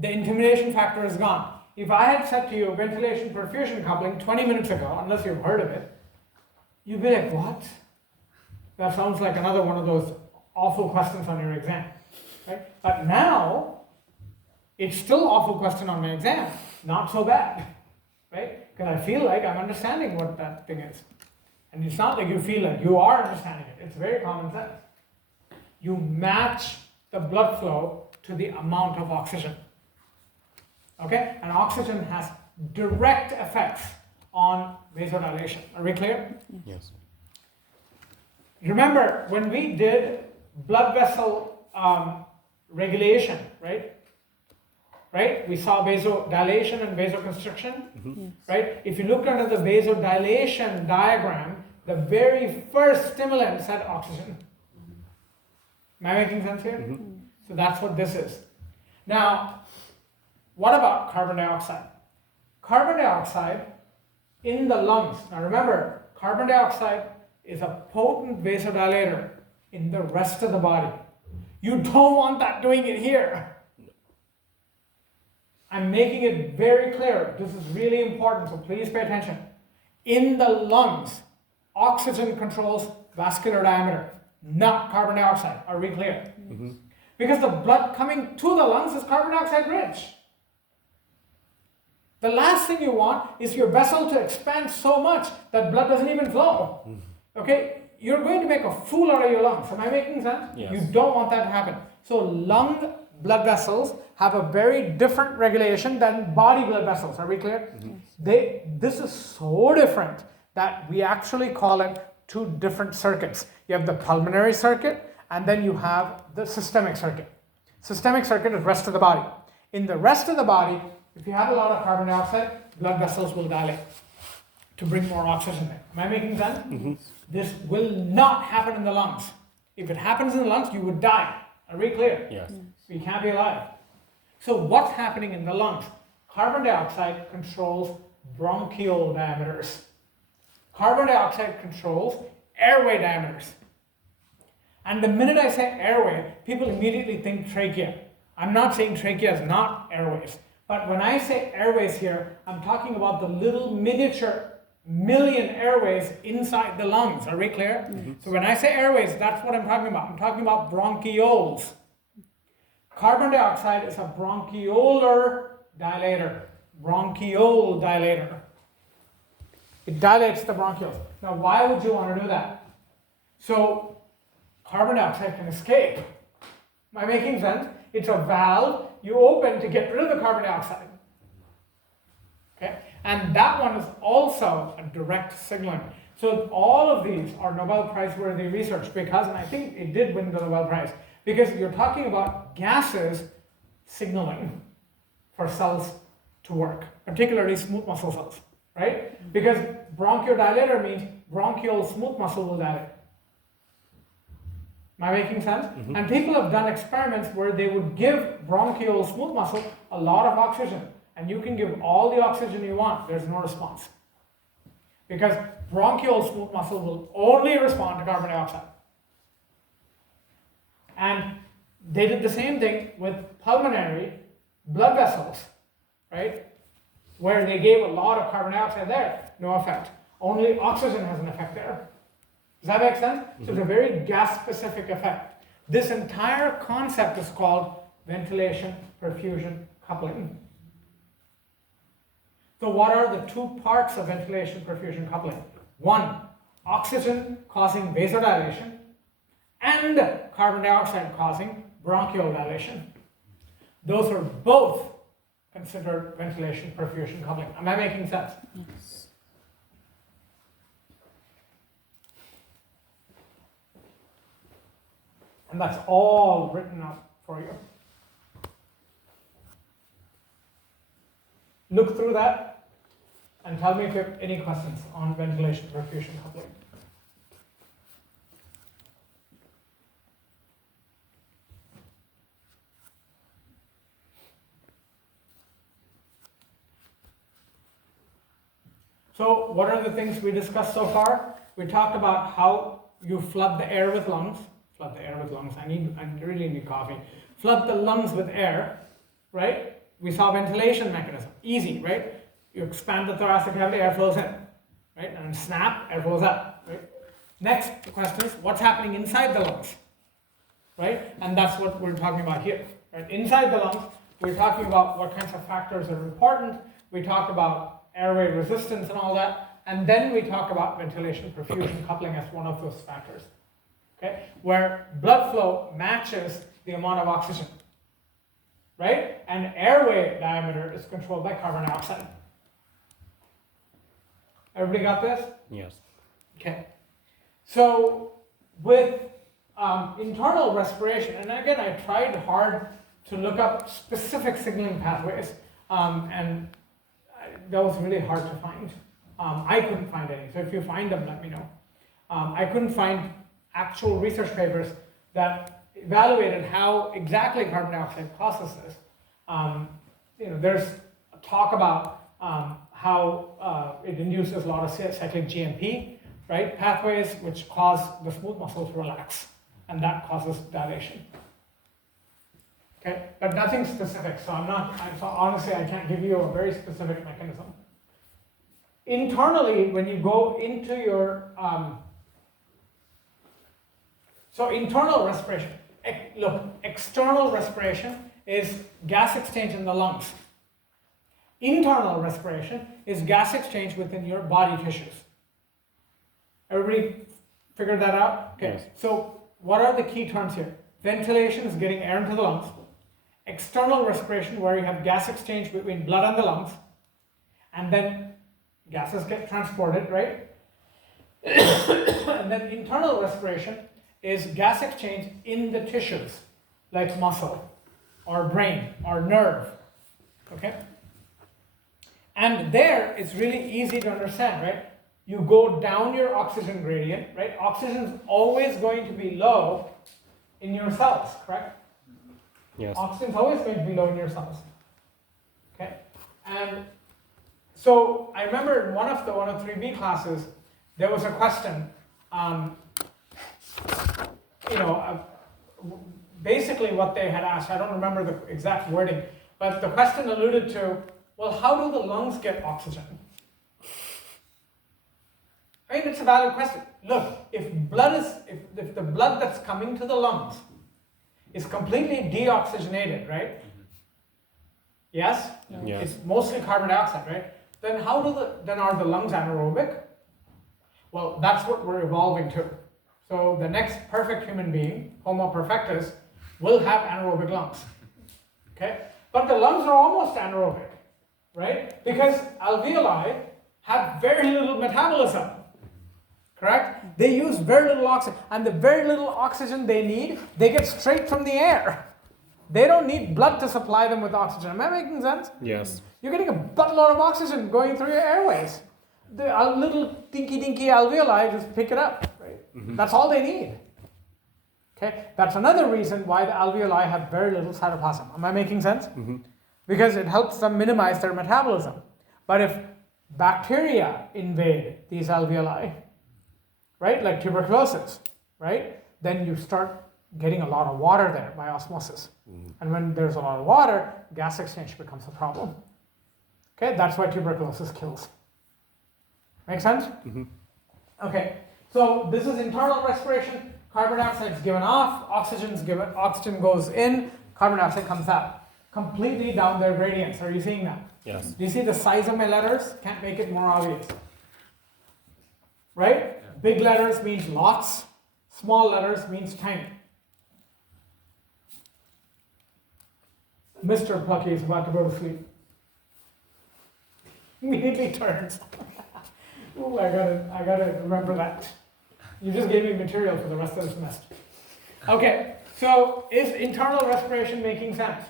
the intimidation factor is gone. If I had said to you ventilation perfusion coupling 20 minutes ago, unless you've heard of it, you'd be like, what? That sounds like another one of those awful questions on your exam. Right? But now, it's still an awful question on my exam. Not so bad. Right? Because I feel like I'm understanding what that thing is. And it's not like you feel like you are understanding it. It's very common sense. You match the blood flow to the amount of oxygen. Okay? And oxygen has direct effects on vasodilation. Are we clear? Yes. Remember, when we did blood vessel regulation, right? Right? We saw vasodilation and vasoconstriction, right? If you look under the vasodilation diagram, the very first stimulant said oxygen. Am I making sense here? So that's what this is. Now, what about carbon dioxide? Carbon dioxide in the lungs. Now remember, carbon dioxide is a potent vasodilator in the rest of the body. You don't want that doing it here. I'm making it very clear. This is really important, so please pay attention. In the lungs, oxygen controls vascular diameter, not carbon dioxide. Are we clear? Because the blood coming to the lungs is carbon dioxide rich. The last thing you want is your vessel to expand so much that blood doesn't even flow. Okay? You're going to make a fool out of your lungs. Am I making sense? Yes. You don't want that to happen. So lung blood vessels have a very different regulation than body blood vessels. Are we clear? This is so different that we actually call it two different circuits. You have the pulmonary circuit, and then you have the systemic circuit. Systemic circuit is rest of the body. In the rest of the body, if you have a lot of carbon dioxide, blood vessels will dilate to bring more oxygen there. Am I making sense? This will not happen in the lungs. If it happens in the lungs, you would die. Are we clear? Yes. You can't be alive. So what's happening in the lungs? Carbon dioxide controls bronchial diameters. Carbon dioxide controls airway diameters. And the minute I say airway, people immediately think trachea. I'm not saying trachea is not airways. But when I say airways here, I'm talking about the little miniature million airways inside the lungs. Are we clear? So when I say airways, that's what I'm talking about. I'm talking about bronchioles. Carbon dioxide is a bronchiolar dilator. Bronchiole dilator. It dilates the bronchioles. Now, why would you want to do that? So, carbon dioxide can escape. Am I making sense? It's a valve you open to get rid of the carbon dioxide. Okay? And that one is also a direct signaling. So all of these are Nobel Prize worthy research because, and I think it did win the Nobel Prize, because you're talking about gases signaling for cells to work, particularly smooth muscle cells, right? Because bronchodilator means bronchial smooth muscle will dilate. Am I making sense? And people have done experiments where they would give bronchial smooth muscle a lot of oxygen, and you can give all the oxygen you want, there's no response. Because bronchial smooth muscle will only respond to carbon dioxide. And they did the same thing with pulmonary blood vessels, right? Where they gave a lot of carbon dioxide there, no effect. Only oxygen has an effect there. Does that make sense? So it's a very gas-specific effect. This entire concept is called ventilation-perfusion coupling. So what are the two parts of ventilation-perfusion coupling? One, oxygen causing vasodilation, and carbon dioxide causing bronchial dilation. Those are both considered ventilation-perfusion coupling. Am I making sense? Yes. And that's all written up for you. Look through that and tell me if you have any questions on ventilation-perfusion coupling. So what are the things we discussed so far? We talked about how you flood the air with lungs. Flood the air with lungs. I really need coffee. Flood the lungs with air, right? We saw ventilation mechanism. Easy, right? You expand the thoracic cavity, air flows in, right? And snap, air flows out, right? Next question is, what's happening inside the lungs, right? And that's what we're talking about here, right? Inside the lungs, we're talking about what kinds of factors are important. We talked about airway resistance and all that. And then we talk about ventilation-perfusion coupling as one of those factors. Okay, where blood flow matches the amount of oxygen, right? And airway diameter is controlled by carbon dioxide. Everybody got this? Yes. Okay. So with internal respiration, and again, I tried hard to look up specific signaling pathways, that was really hard to find. I couldn't find any, so if you find them, let me know. I couldn't find actual research papers that evaluated how exactly carbon dioxide causes this. There's talk about how it induces a lot of cyclic GMP, right? Pathways which cause the smooth muscle to relax, and that causes dilation. Okay, but nothing specific, so honestly, I can't give you a very specific mechanism. Internally, when you go into your, so internal respiration, look, external respiration is gas exchange in the lungs. Internal respiration is gas exchange within your body tissues. Everybody figured that out? Okay, Yes. So what are the key terms here? Ventilation is getting air into the lungs. External respiration, where you have gas exchange between blood and the lungs, and then gases get transported, right? And then internal respiration is gas exchange in the tissues, like muscle, or brain, or nerve, okay? And there, it's really easy to understand, right? You go down your oxygen gradient, right? Oxygen is always going to be low in your cells, correct? Yes. Oxygen is always going to be low in your cells. Okay? And so I remember in one of the 103B classes, there was a question, basically what they had asked, I don't remember the exact wording, but the question alluded to, well, how do the lungs get oxygen? I mean, it's a valid question. Look, if the blood that's coming to the lungs is completely deoxygenated, right? Yes? Yes. It's mostly carbon dioxide, right? Then then are the lungs anaerobic? Well, that's what we're evolving to. So the next perfect human being, Homo perfectus, will have anaerobic lungs. Okay? But the lungs are almost anaerobic, right? Because alveoli have very little metabolism. Correct? They use very little oxygen, and the very little oxygen they need, they get straight from the air. They don't need blood to supply them with oxygen. Am I making sense? Yes. You're getting a buttload of oxygen going through your airways. The little dinky alveoli just pick it up, right? Mm-hmm. That's all they need. Okay? That's another reason why the alveoli have very little cytoplasm. Am I making sense? Mm-hmm. Because it helps them minimize their metabolism. But if bacteria invade these alveoli, right, like tuberculosis, right, then you start getting a lot of water there by osmosis. Mm. And when there's a lot of water, gas exchange becomes a problem. Okay, that's why tuberculosis kills. Make sense? Mm-hmm. Okay, so this is internal respiration. Carbon dioxide is given off, oxygen goes in, carbon dioxide comes out. Completely down their gradients. Are you seeing that? Yes. Do you see the size of my letters? Can't make it more obvious. Right? Yeah. Big letters means lots, small letters means tiny. Mr. Plucky is about to go to sleep. Immediately turns. Ooh, I gotta remember that. You just gave me material for the rest of the semester. Okay, so is internal respiration making sense?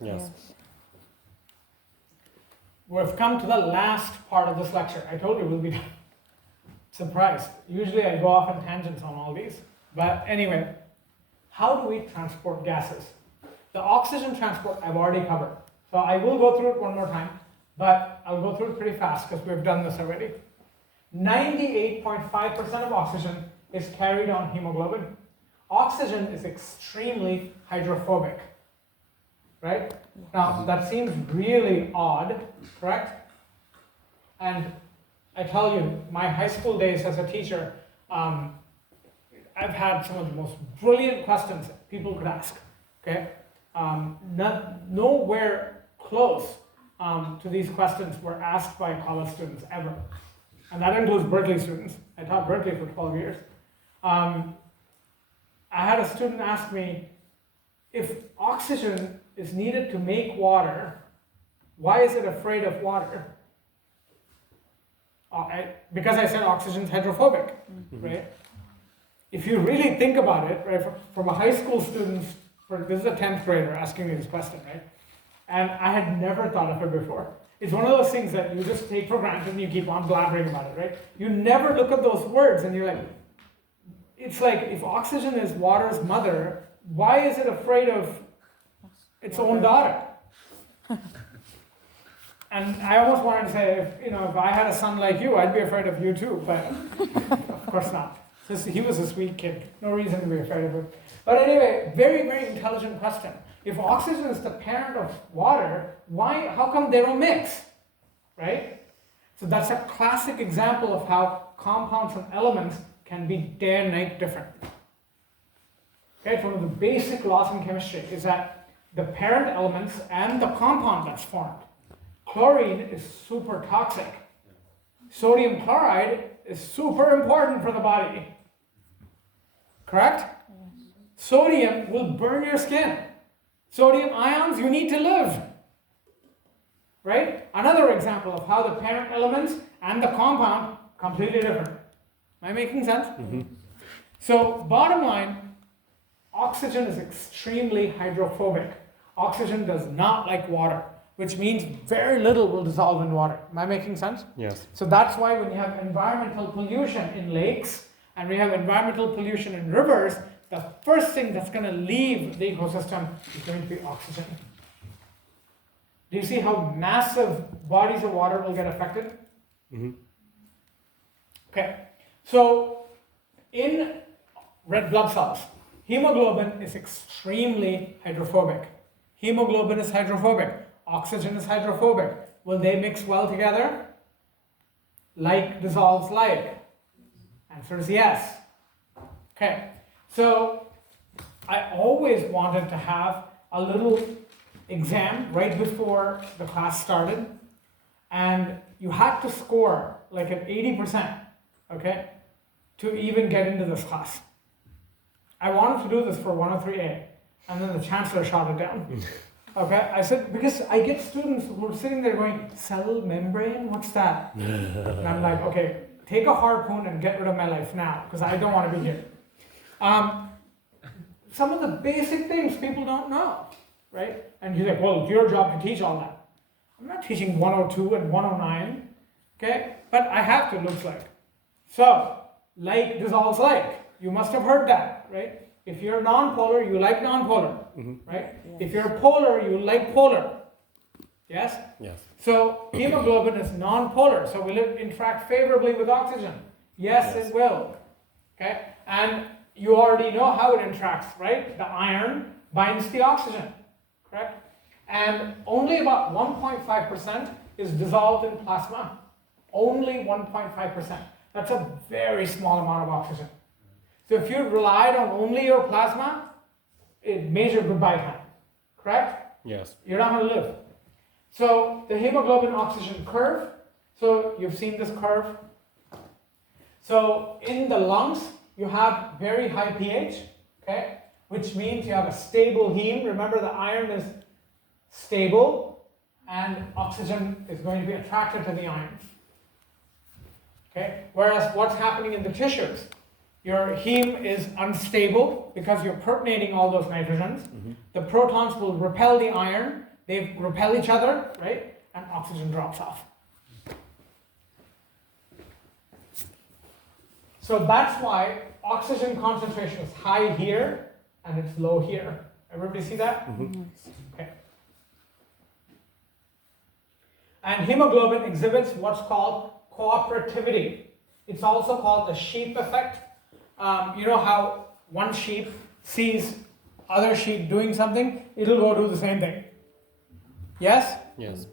Yes. We've come to the last part of this lecture. I told you we'll be done. Surprised. Usually I go off on tangents on all these. But anyway, how do we transport gases? The oxygen transport I've already covered. So I will go through it one more time, but I'll go through it pretty fast because we've done this already. 98.5% of oxygen is carried on hemoglobin. Oxygen is extremely hydrophobic, right? Now that seems really odd, correct? And I tell you, my high school days as a teacher, I've had some of the most brilliant questions people could ask, okay? Nowhere close to these questions were asked by college students ever. And that includes Berkeley students. I taught Berkeley for 12 years. I had a student ask me, if oxygen is needed to make water, why is it afraid of water? Because I said oxygen is hydrophobic, right? if you really think about it, right, from a high school student, this is a 10th grader asking me this question, right? And I had never thought of it before. It's one of those things that you just take for granted and you keep on blabbering about it, right? You never look at those words and you're like, it's like if oxygen is water's mother, why is it afraid of its own daughter? And I almost wanted to say, if I had a son like you, I'd be afraid of you too, but of course not. He was a sweet kid, no reason to be afraid of him. But anyway, very, very intelligent question. If oxygen is the parent of water, how come they don't mix, right? So that's a classic example of how compounds and elements can be day and night different. Okay, it's one of the basic laws in chemistry is that the parent elements and the compound that's formed. Chlorine is super toxic. Sodium chloride is super important for the body. Correct? Sodium will burn your skin. Sodium ions, you need to live. Right? Another example of how the parent elements and the compound completely different. Am I making sense? Mm-hmm. So, bottom line, oxygen is extremely hydrophobic. Oxygen does not like water, which means very little will dissolve in water. Am I making sense? Yes. So that's why when you have environmental pollution in lakes and we have environmental pollution in rivers, the first thing that's going to leave the ecosystem is going to be oxygen. Do you see how massive bodies of water will get affected? Mm-hmm. Okay, so in red blood cells, hemoglobin is extremely hydrophobic. Hemoglobin is hydrophobic. Oxygen is hydrophobic. Will they mix well together? Like dissolves like. Answer is yes. Okay, so I always wanted to have a little exam right before the class started, and you had to score like at 80%, okay, to even get into this class. I wanted to do this for 103A, and then the chancellor shot it down. Okay, I said, because I get students who are sitting there going, cell membrane, what's that? And I'm like, okay, take a harpoon and get rid of my life now, because I don't want to be here. Some of the basic things people don't know, right? And you're like, well, it's your job to teach all that. I'm not teaching 102 and 109, okay? But I have to, looks like. So, like dissolves like. You must have heard that, right? If you're non-polar, you like non-polar, right? Yes. If you're polar, you like polar. Yes? Yes. So hemoglobin is non-polar, so will it interact favorably with oxygen? Yes, it will. Okay? And you already know how it interacts, right? The iron binds the oxygen, correct? And only about 1.5% is dissolved in plasma. Only 1.5%. That's a very small amount of oxygen. So if you relied on only your plasma, it made your goodbye time, correct? Yes. You're not going to live. So the hemoglobin oxygen curve, so you've seen this curve. So in the lungs, you have very high pH, okay? Which means you have a stable heme. Remember, the iron is stable and oxygen is going to be attracted to the iron. Okay? Whereas what's happening in the tissues? Your heme is unstable because you're protonating all those nitrogens. Mm-hmm. The protons will repel the iron, they repel each other, right? And oxygen drops off. So that's why oxygen concentration is high here and it's low here. Everybody see that? Mm-hmm. Okay. And hemoglobin exhibits what's called cooperativity. It's also called the sheep effect. You know how one sheep sees other sheep doing something, it'll go do the same thing. Yes? Yes.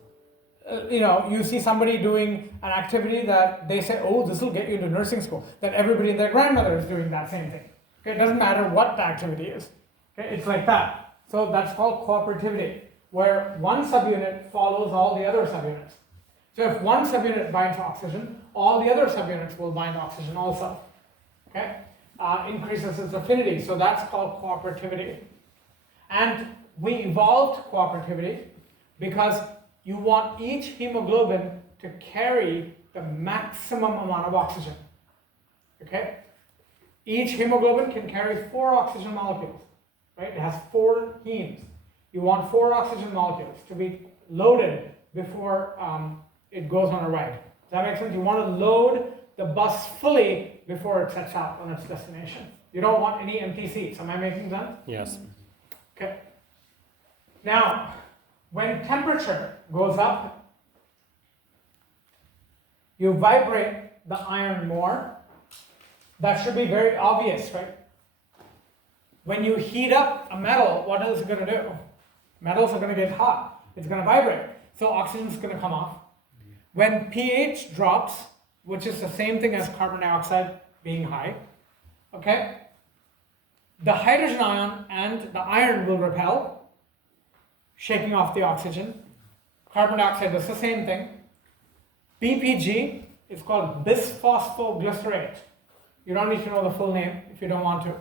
You see somebody doing an activity that they say, oh, this will get you into nursing school. That everybody and their grandmother is doing that same thing. Okay? It doesn't matter what the activity is. Okay? It's like that. So that's called cooperativity, where one subunit follows all the other subunits. So if one subunit binds oxygen, all the other subunits will bind oxygen also. Okay? Increases its affinity, so that's called cooperativity. And we evolved cooperativity because you want each hemoglobin to carry the maximum amount of oxygen. Okay? Each hemoglobin can carry 4 oxygen molecules, right? It has 4 hemes. You want 4 oxygen molecules to be loaded before it goes on a ride. Does that make sense? You want to load the bus fully before it sets out on its destination. You don't want any empty seats. Am I making sense? Yes. Okay. Now, when temperature goes up, you vibrate the iron more. That should be very obvious, right? When you heat up a metal, what is it going to do? Metals are going to get hot. It's going to vibrate. So oxygen is going to come off. When pH drops, which is the same thing as carbon dioxide being high, okay? The hydrogen ion and the iron will repel, shaking off the oxygen. Carbon dioxide does the same thing. BPG is called bisphosphoglycerate. You don't need to know the full name if you don't want to.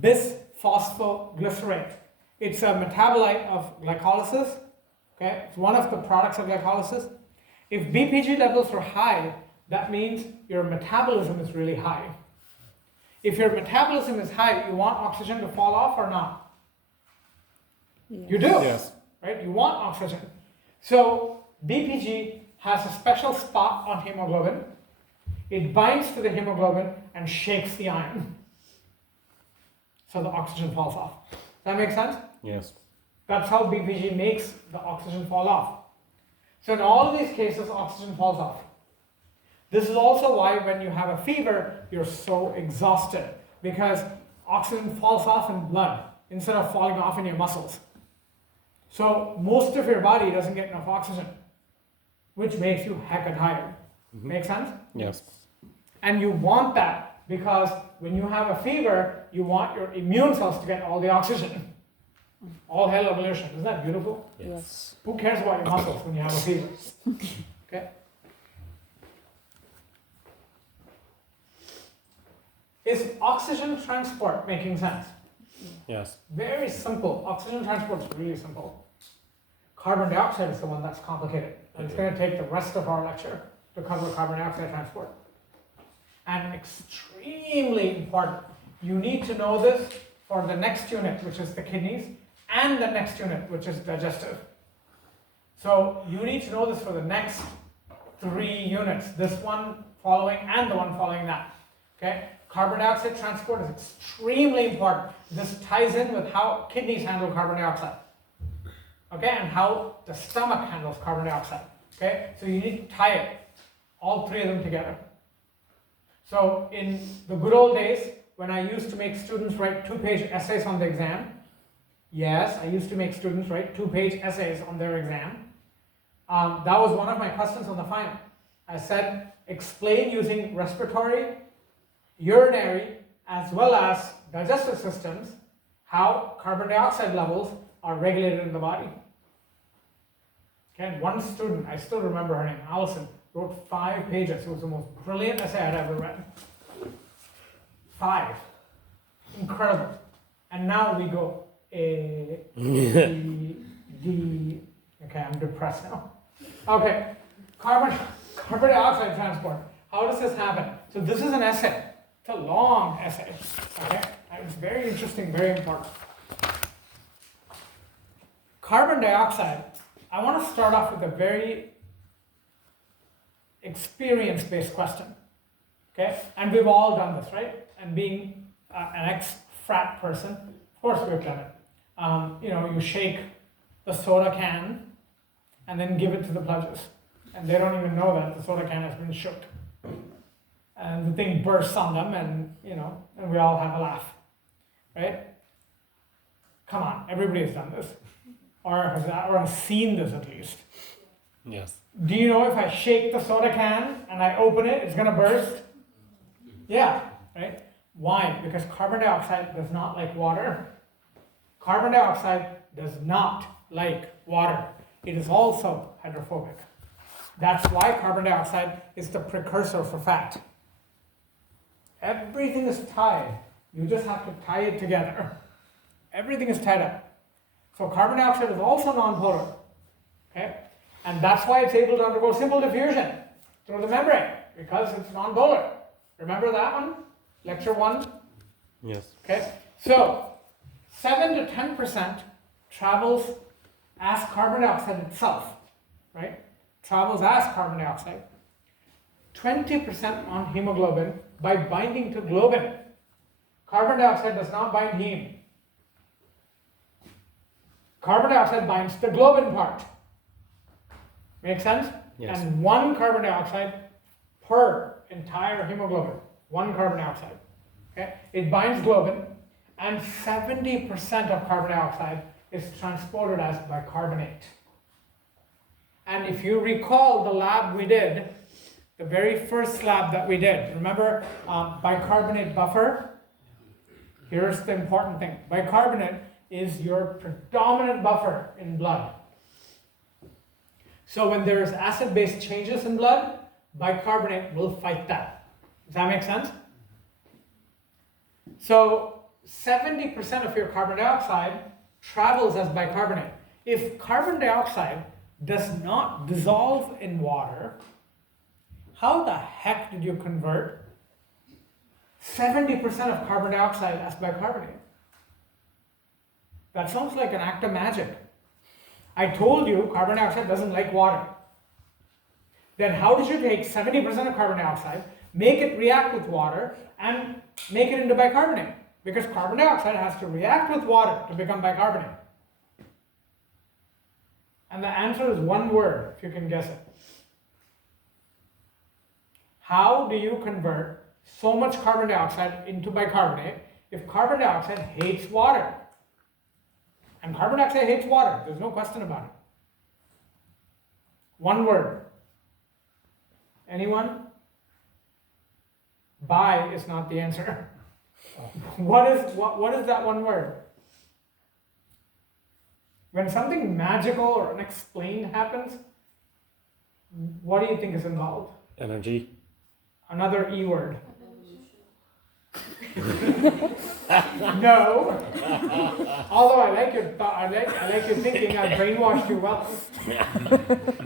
Bisphosphoglycerate. It's a metabolite of glycolysis. Okay, it's one of the products of glycolysis. If BPG levels are high, that means your metabolism is really high. If your metabolism is high, you want oxygen to fall off or not? Yes. You do, Yes. right? You want oxygen. So BPG has a special spot on hemoglobin. It binds to the hemoglobin and shakes the iron. So the oxygen falls off. Does that make sense? Yes. That's how BPG makes the oxygen fall off. So in all of these cases, oxygen falls off. This is also why when you have a fever, you're so exhausted, because oxygen falls off in blood instead of falling off in your muscles. So most of your body doesn't get enough oxygen, which makes you hecka tired. Make sense? Yes. And you want that because when you have a fever, you want your immune cells to get all the oxygen. All hail evolution. Isn't that beautiful? Yes. Who cares about your muscles when you have a fever? Okay. Is oxygen transport making sense? Yes. Very simple. Oxygen transport is really simple. Carbon dioxide is the one that's complicated. And it's going to take the rest of our lecture to cover carbon dioxide transport. And extremely important. You need to know this for the next unit, which is the kidneys, and the next unit, which is digestive. So you need to know this for the next 3 units, this one following and the one following that. Okay? Carbon dioxide transport is extremely important. This ties in with how kidneys handle carbon dioxide. Okay? And how the stomach handles carbon dioxide. Okay? So you need to tie it, all 3 of them together. So in the good old days, when I used to make students write 2-page essays on the exam, yes, I used to make students write 2-page essays on their exam. That was one of my questions on the final. I said, explain using respiratory, urinary, as well as digestive systems, how carbon dioxide levels are regulated in the body. Okay, and one student, I still remember her name, Allison, wrote 5 pages. It was the most brilliant essay I'd ever read. 5. Incredible. And now we go A, B, D. Okay, I'm depressed now. Okay, carbon dioxide transport. How does this happen? So this is an essay. It's a long essay. Okay, and it's very interesting, very important. Carbon dioxide. I want to start off with a very experience-based question. Okay, and we've all done this, right? And being an ex-frat person, of course we've done it. You know, you shake the soda can and then give it to the pledges. And they don't even know that the soda can has been shook. And the thing bursts on them and, you know, and we all have a laugh, right? Come on, everybody's done this. Or has seen this at least. Yes. Do you know if I shake the soda can and I open it, it's gonna burst? Yeah, right? Why? Because carbon dioxide does not like water. Carbon dioxide does not like water. It is also hydrophobic. That's why carbon dioxide is the precursor for fat. Everything is tied. You just have to tie it together. Everything is tied up. So carbon dioxide is also nonpolar. Okay? And that's why it's able to undergo simple diffusion through the membrane, because it's nonpolar. Remember that one? Lecture 1? Yes. Okay, so 7 to 10% travels as carbon dioxide itself, right? Travels as carbon dioxide. 20% on hemoglobin by binding to globin. Carbon dioxide does not bind heme. Carbon dioxide binds the globin part. Make sense? Yes. And 1 carbon dioxide per entire hemoglobin. 1 carbon dioxide. Okay? It binds globin, and 70% of carbon dioxide is transported as bicarbonate. And if you recall the lab we did, the very first lab that we did, remember bicarbonate buffer? Here's the important thing. Bicarbonate is your predominant buffer in blood. So when there's acid-base changes in blood, bicarbonate will fight that. Does that make sense? So 70% of your carbon dioxide travels as bicarbonate. If carbon dioxide does not dissolve in water, how the heck did you convert 70% of carbon dioxide as bicarbonate? That sounds like an act of magic. I told you carbon dioxide doesn't like water. Then how did you take 70% of carbon dioxide, make it react with water, and make it into bicarbonate? Because carbon dioxide has to react with water to become bicarbonate. And the answer is one word, if you can guess it. How do you convert so much carbon dioxide into bicarbonate if carbon dioxide hates water? And carbon dioxide hates water, there's no question about it. One word. Anyone? Bi is not the answer. What is that one word? When something magical or unexplained happens, what do you think is involved? Energy. Another E word. No. Although I like your I like your thinking. I brainwashed you well.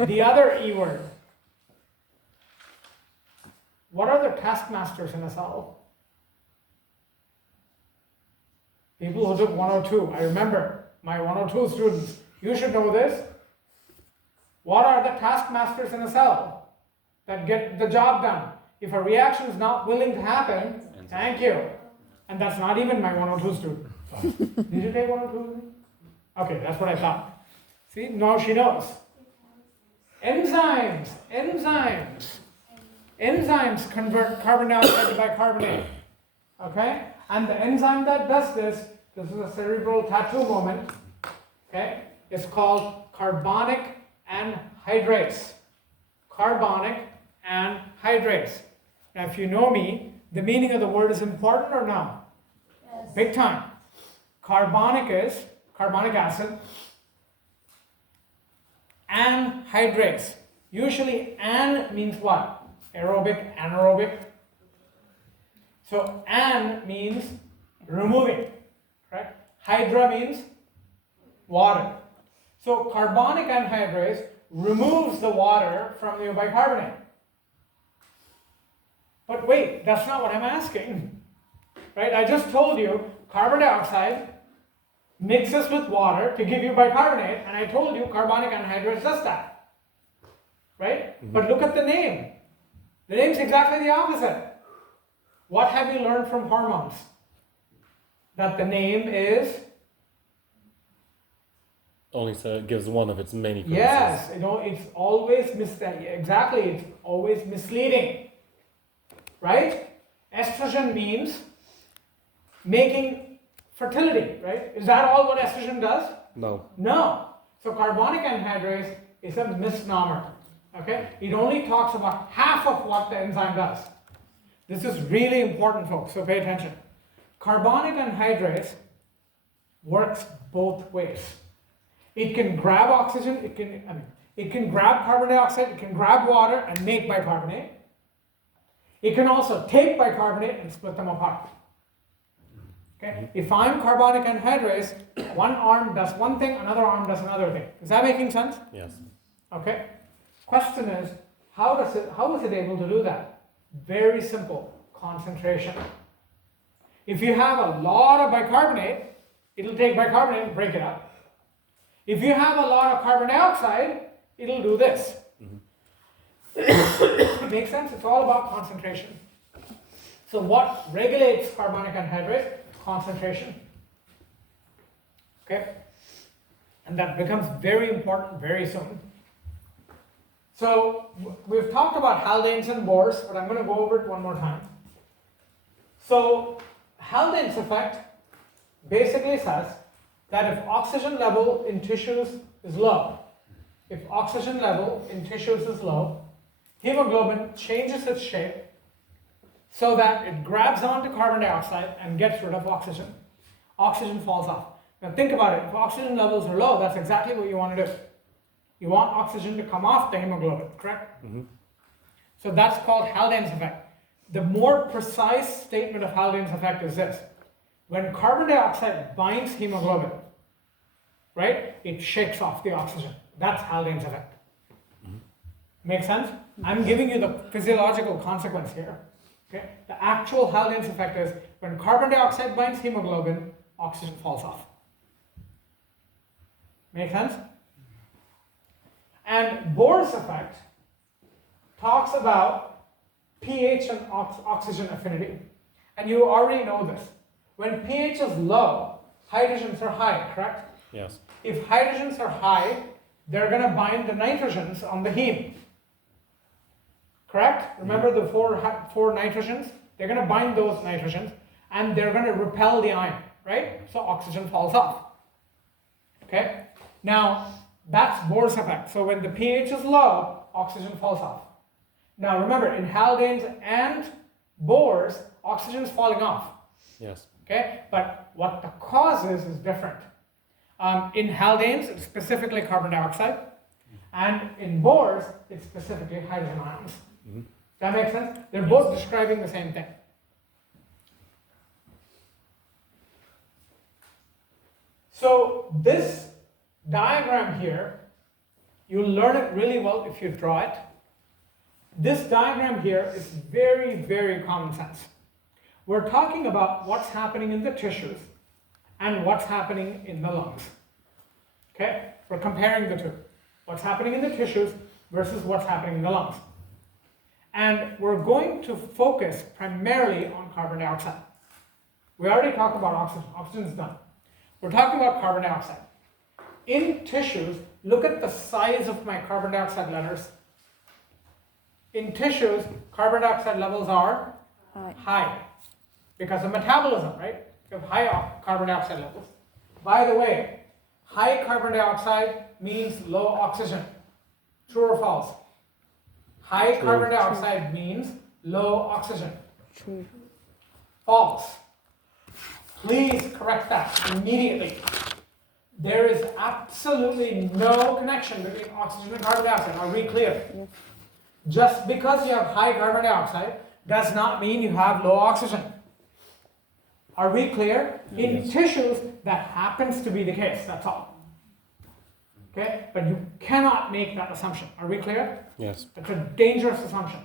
The other E word. What are the taskmasters in a cell? People who took 102. I remember my 102 students. You should know this. What are the taskmasters in a cell that get the job done? If a reaction is not willing to happen, thank you. And that's not even my 102 student. Did you take 102? Okay, that's what I thought. See, now she knows. Enzymes. Enzymes convert carbon dioxide to bicarbonate. Okay? And the enzyme that does this is a cerebral tattoo moment. Okay? It's called carbonic anhydrase. Carbonic anhydrase. Now, if you know me, the meaning of the word is important or no? Yes. Big time. Carbonic is carbonic acid. Anhydrase. Usually an means what? Aerobic, anaerobic. So an means removing, correct? Hydra means water. So carbonic anhydrase removes the water from your bicarbonate. But wait, that's not what I'm asking. Right? I just told you carbon dioxide mixes with water to give you bicarbonate, and I told you carbonic anhydrase does that. Right? Mm-hmm. But look at the name. The name's exactly the opposite. What have you learned from hormones? That the name is? Only so it gives one of its many purposes. Yes, it's always it's always misleading. Right? Estrogen means making fertility, right? Is that all what estrogen does? No. No. So carbonic anhydrase is a misnomer. Okay? It only talks about half of what the enzyme does. This is really important, folks, so pay attention. Carbonic anhydrase works both ways. It can grab oxygen, it can grab carbon dioxide, it can grab water and make bicarbonate. It can also take bicarbonate and split them apart. Okay? If I'm carbonic anhydrase, one arm does one thing, another arm does another thing. Is that making sense? Yes. Okay. Question is, how is it able to do that? Very simple. Concentration. If you have a lot of bicarbonate, it'll take bicarbonate and break it up. If you have a lot of carbon dioxide, it'll do this. Makes sense? It's all about concentration. So what regulates carbonic anhydrase? Concentration. Okay? And that becomes very important very soon. So we've talked about haldanes and Bohr's, but I'm going to go over it one more time. So Haldane's effect basically says that if oxygen level in tissues is low, hemoglobin changes its shape so that it grabs onto carbon dioxide and gets rid of oxygen. Oxygen falls off. Now think about it. If oxygen levels are low, that's exactly what you want to do. You want oxygen to come off the hemoglobin, correct? Mm-hmm. So that's called Haldane's effect. The more precise statement of Haldane's effect is this. When carbon dioxide binds hemoglobin, right, it shakes off the oxygen. That's Haldane's effect. Mm-hmm. Make sense? I'm giving you the physiological consequence here. Okay? The actual Haldane's effect is when carbon dioxide binds hemoglobin, oxygen falls off. Make sense? And Bohr's effect talks about pH and oxygen affinity. And you already know this. When pH is low, hydrogens are high, correct? Yes. If hydrogens are high, they're going to bind the nitrogens on the heme. Correct? Remember the four nitrogens? They're going to bind those nitrogens and they're going to repel the ion, right? So oxygen falls off. Okay? Now, that's Bohr's effect. So when the pH is low, oxygen falls off. Now remember, in Haldane's and Bohr's, oxygen is falling off. Yes. Okay? But what the cause is different. In Haldane's, it's specifically carbon dioxide. And in Bohr's, it's specifically hydrogen ions. Mm-hmm. That makes sense? They're both describing the same thing. So this diagram here, you'll learn it really well if you draw it. This diagram here is very, very common sense. We're talking about what's happening in the tissues and what's happening in the lungs. Okay? We're comparing the two. What's happening in the tissues versus what's happening in the lungs. And we're going to focus primarily on carbon dioxide. We already talked about oxygen. Oxygen's done. We're talking about carbon dioxide. In tissues, look at the size of my carbon dioxide letters. In tissues, carbon dioxide levels are high because of metabolism, right? You have high carbon dioxide levels. By the way, high carbon dioxide means low oxygen. True or false? High carbon dioxide means low oxygen. True. False. Please correct that immediately. There is absolutely no connection between oxygen and carbon dioxide. Are we clear? Yes. Just because you have high carbon dioxide does not mean you have low oxygen. Are we clear? In tissues, that happens to be the case, that's all. Okay? But you cannot make that assumption. Are we clear? Yes. That's a dangerous assumption.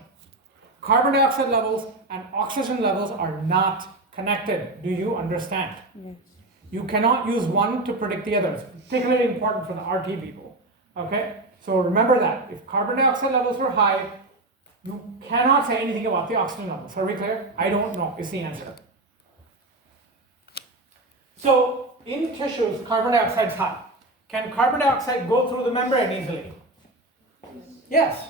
Carbon dioxide levels and oxygen levels are not connected. Do you understand? Yes. You cannot use one to predict the others. Particularly important for the RT people. Okay? So remember that. If carbon dioxide levels were high, you cannot say anything about the oxygen levels. Are we clear? I don't know is the answer. So in tissues, carbon dioxide is high. Can carbon dioxide go through the membrane easily? Yes.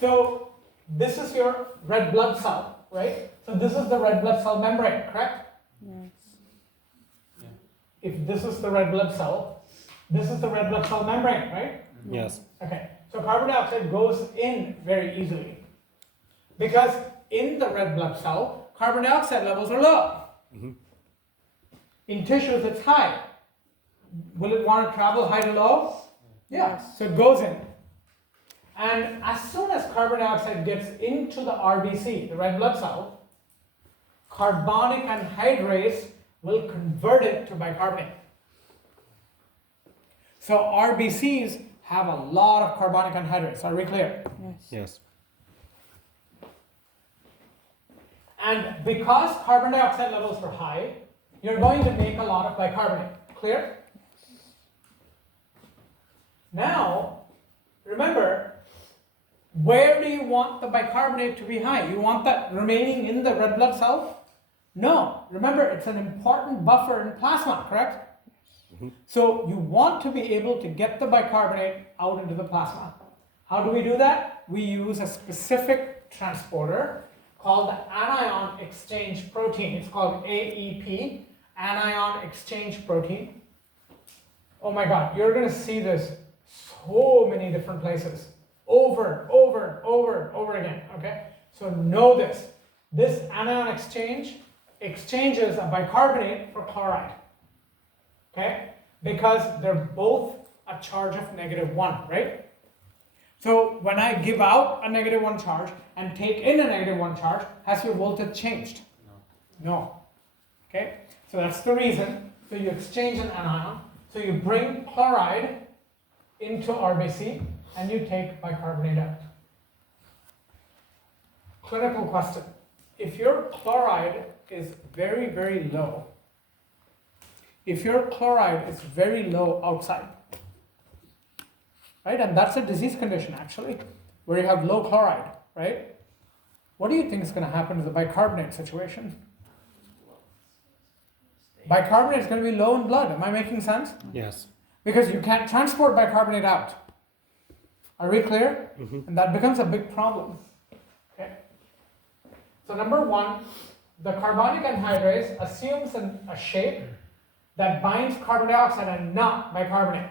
So this is your red blood cell, right? So this is the red blood cell membrane, correct? Yes. If this is the red blood cell, this is the red blood cell membrane, right? Yes. Okay, so carbon dioxide goes in very easily. Because in the red blood cell, carbon dioxide levels are low. Mm-hmm. In tissues, it's high. Will it want to travel high to low? Yeah, so it goes in. And as soon as carbon dioxide gets into the RBC, the red blood cell, carbonic anhydrase will convert it to bicarbonate. So RBCs have a lot of carbonic anhydrase. Are we clear? Yes. Yes. And because carbon dioxide levels were high, you're going to make a lot of bicarbonate. Clear? Now, remember, where do you want the bicarbonate to be high? You want that remaining in the red blood cell? No. Remember, it's an important buffer in plasma, correct? So you want to be able to get the bicarbonate out into the plasma. How do we do that? We use a specific transporter called the anion exchange protein. It's called AEP, anion exchange protein. Oh my God, you're going to see this so many different places, over again, okay? So know this. This anion exchange exchanges a bicarbonate for chloride, okay? Because they're both a charge of -1, right? So when I give out a -1 charge and take in a -1 charge, has your voltage changed? No. Okay? So that's the reason. So you exchange an anion. So you bring chloride into RBC and you take bicarbonate out. Clinical question. If your chloride is very low, outside, right? And that's a disease condition actually, where you have low chloride, right? What do you think is going to happen to the bicarbonate situation? Bicarbonate is going to be low in blood. Am I making sense? Yes. Because you can't transport bicarbonate out. Are we clear? And that becomes a big problem. Okay. So number one, the carbonic anhydrase assumes a shape that binds carbon dioxide and not bicarbonate.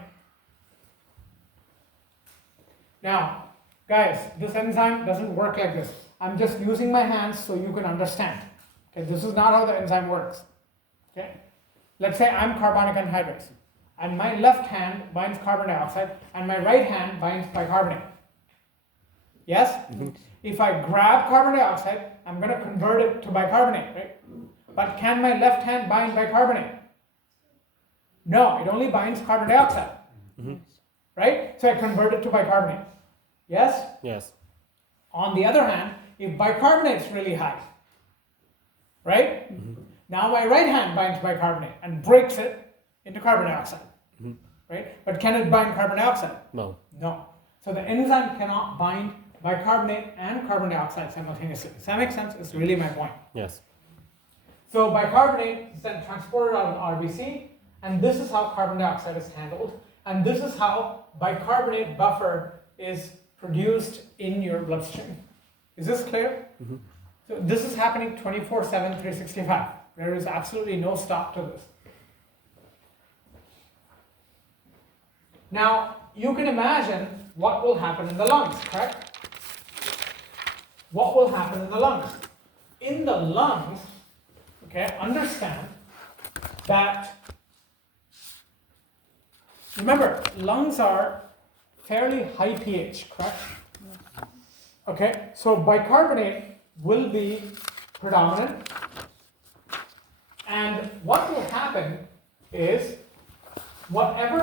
Now, guys, this enzyme doesn't work like this. I'm just using my hands so you can understand. Okay, this is not how the enzyme works. Okay, let's say I'm carbonic anhydrase, and my left hand binds carbon dioxide, and my right hand binds bicarbonate. Yes? If I grab carbon dioxide, I'm going to convert it to bicarbonate, right? But can my left hand bind bicarbonate? No, it only binds carbon dioxide. Right? So I convert it to bicarbonate. Yes? Yes. On the other hand, if bicarbonate is really high, right? Now my right hand binds bicarbonate and breaks it into carbon dioxide. Right? But can it bind carbon dioxide? No. No. So the enzyme cannot bind bicarbonate and carbon dioxide simultaneously. Does that make sense? It's really my point. Yes. So bicarbonate is then transported out of RBC, and this is how carbon dioxide is handled, and this is how bicarbonate buffer is produced in your bloodstream. Is this clear? So this is happening 24/7, 365. There is absolutely no stop to this. Now, you can imagine what will happen in the lungs, correct? What will happen in the lungs? In the lungs, okay, understand that, remember, lungs are fairly high pH, correct? Okay, so bicarbonate will be predominant, and what will happen is whatever,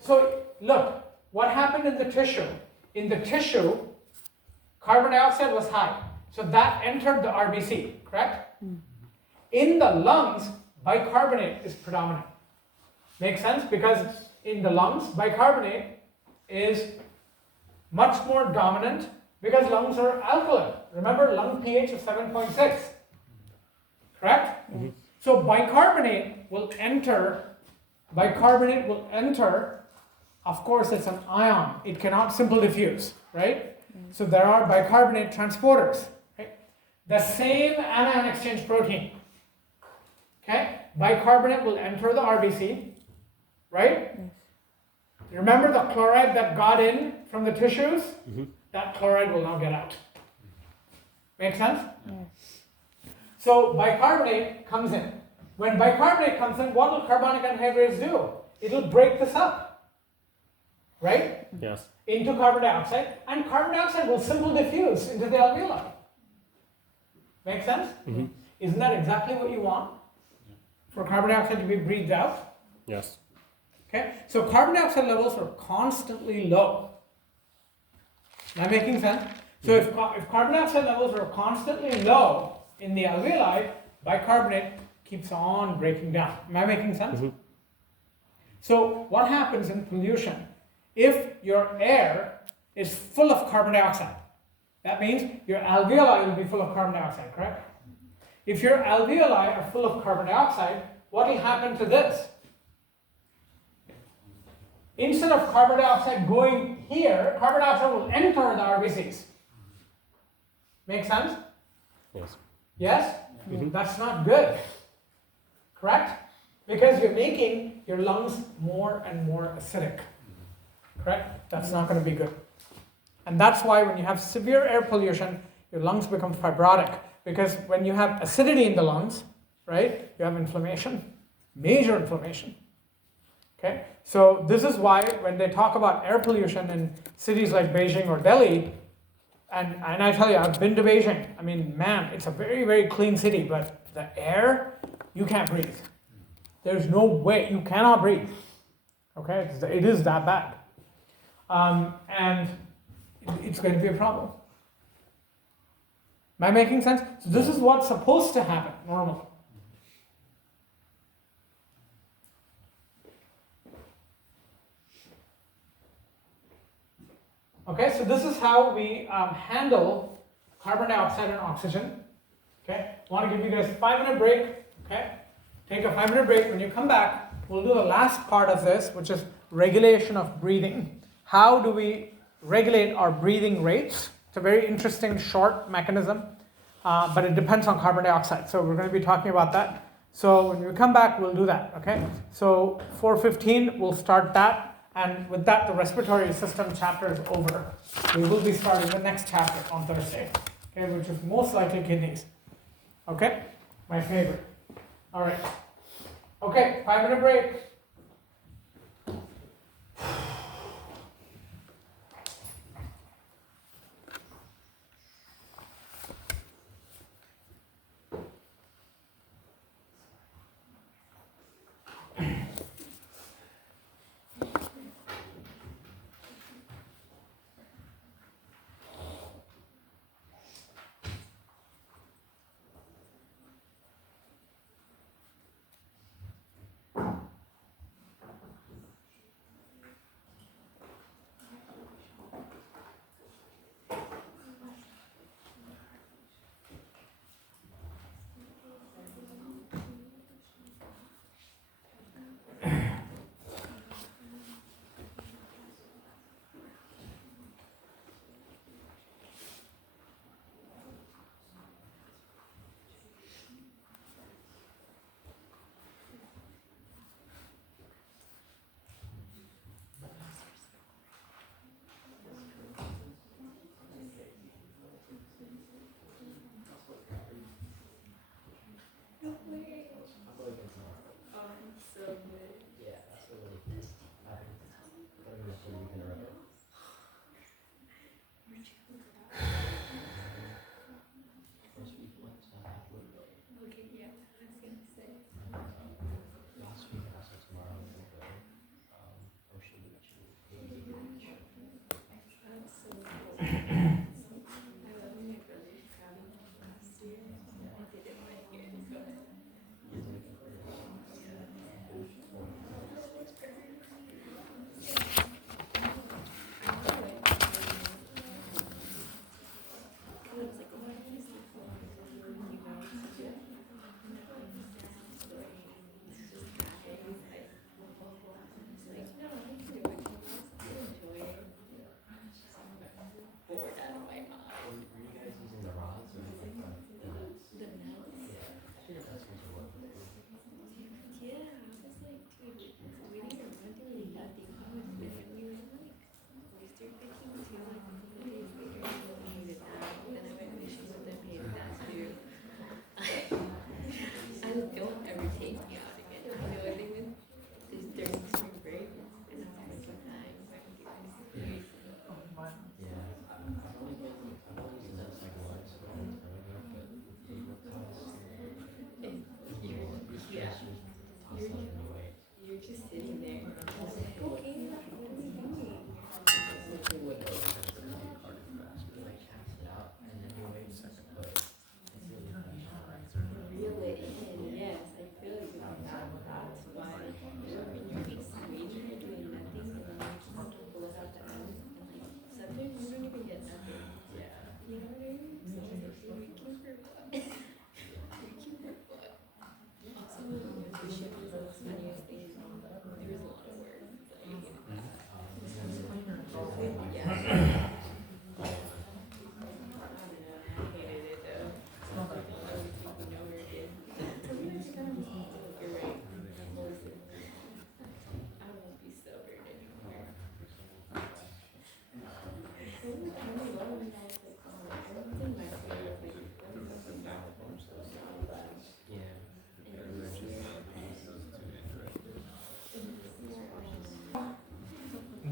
so look, what happened in the tissue? In the tissue, carbon dioxide was high, so that entered the RBC, correct? In the lungs, bicarbonate is predominant. Makes sense? Because in the lungs, bicarbonate is much more dominant because lungs are alkaline. Remember, lung pH is 7.6, correct? So bicarbonate will enter, of course it's an ion, it cannot simple diffuse, right? So there are bicarbonate transporters, right? The same anion exchange protein, okay? Bicarbonate will enter the RBC, right? Remember the chloride that got in from the tissues? That chloride will now get out. Make sense? So bicarbonate comes in. When bicarbonate comes in, what will carbonic anhydrase do? It'll break this up, right? Yes. Into carbon dioxide, and carbon dioxide will simple diffuse into the alveoli. Make sense? Isn't that exactly what you want? For carbon dioxide to be breathed out? Yes. Okay, so carbon dioxide levels are constantly low. Am I making sense? So if carbon dioxide levels are constantly low, in the alveoli, bicarbonate keeps on breaking down. Am I making sense? Mhm. So what happens in pollution? If your air is full of carbon dioxide, that means your alveoli will be full of carbon dioxide, correct? If your alveoli are full of carbon dioxide, what will happen to this? Instead of carbon dioxide going here, carbon dioxide will enter the RBCs. Make sense? Yes. Yes? That's not good. Correct? Because you're making your lungs more and more acidic. Correct? That's not going to be good. And that's why when you have severe air pollution, your lungs become fibrotic. Because when you have acidity in the lungs, right, you have inflammation, major inflammation. Okay? So this is why when they talk about air pollution in cities like Beijing or Delhi, and I tell you, I've been to Beijing. I mean, man, it's a very, very clean city, but the air, you can't breathe. There's no way, you cannot breathe. Okay? It is that bad. And it's going to be a problem. Am I making sense? So this is what's supposed to happen normally. Okay, so this is how we handle carbon dioxide and oxygen. Okay, I want to give you guys a 5-minute break. Okay, take a 5-minute break. When you come back, we'll do the last part of this, which is regulation of breathing. How do we regulate our breathing rates? It's a very interesting short mechanism, but it depends on carbon dioxide. So we're going to be talking about that. So when we come back, we'll do that. Okay, so 4:15, we'll start that. And with that, the respiratory system chapter is over. We will be starting the next chapter on Thursday, okay, which is most likely kidneys. Okay, my favorite. All right. Okay, 5-minute break.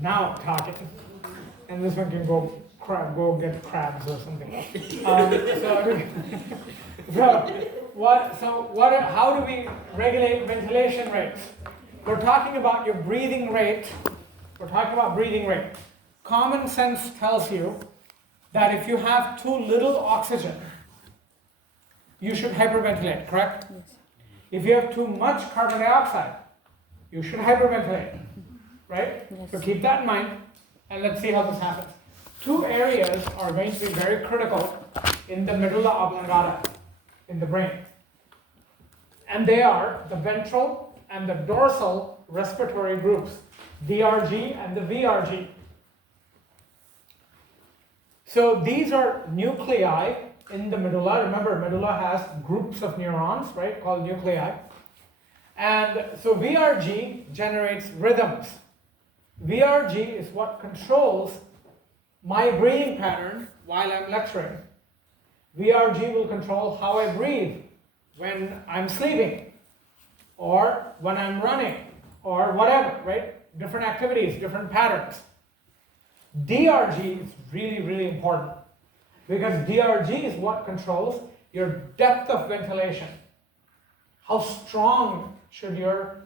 now talking. And this one can go get crabs or something. How do we regulate ventilation rates? We're talking about your breathing rate. We're talking about breathing rate. Common sense tells you that if you have too little oxygen, you should hyperventilate, correct? Yes. If you have too much carbon dioxide, you should hyperventilate, right? Yes. So keep that in mind, and let's see how this happens. Two areas are going to be very critical in the medulla oblongata, in the brain. And they are the ventral and the dorsal respiratory groups, DRG and the VRG. So these are nuclei in the medulla. Remember, medulla has groups of neurons, right, called nuclei. And so VRG generates rhythms. VRG is what controls my breathing pattern while I'm lecturing. VRG will control how I breathe when I'm sleeping, or when I'm running, or whatever, right? Different activities, different patterns. DRG is really, really important, because DRG is what controls your depth of ventilation. How strong should your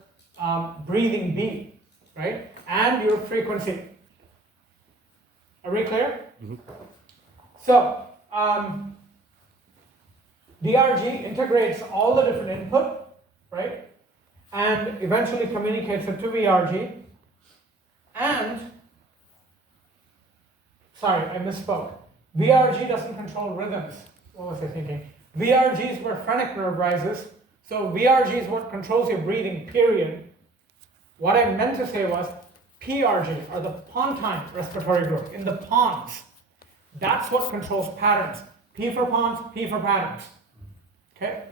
breathing be, right? And your frequency. Are we clear? Mhm. So, DRG integrates all the different input, right? And eventually communicates it to VRG. And, sorry, I misspoke. VRG doesn't control rhythms. What was I thinking? VRG is where phrenic nerve rises. So VRG is what controls your breathing, period. What I meant to say was PRG, or the pontine respiratory group, in the pons. That's what controls patterns. P for pons, P for patterns. Okay?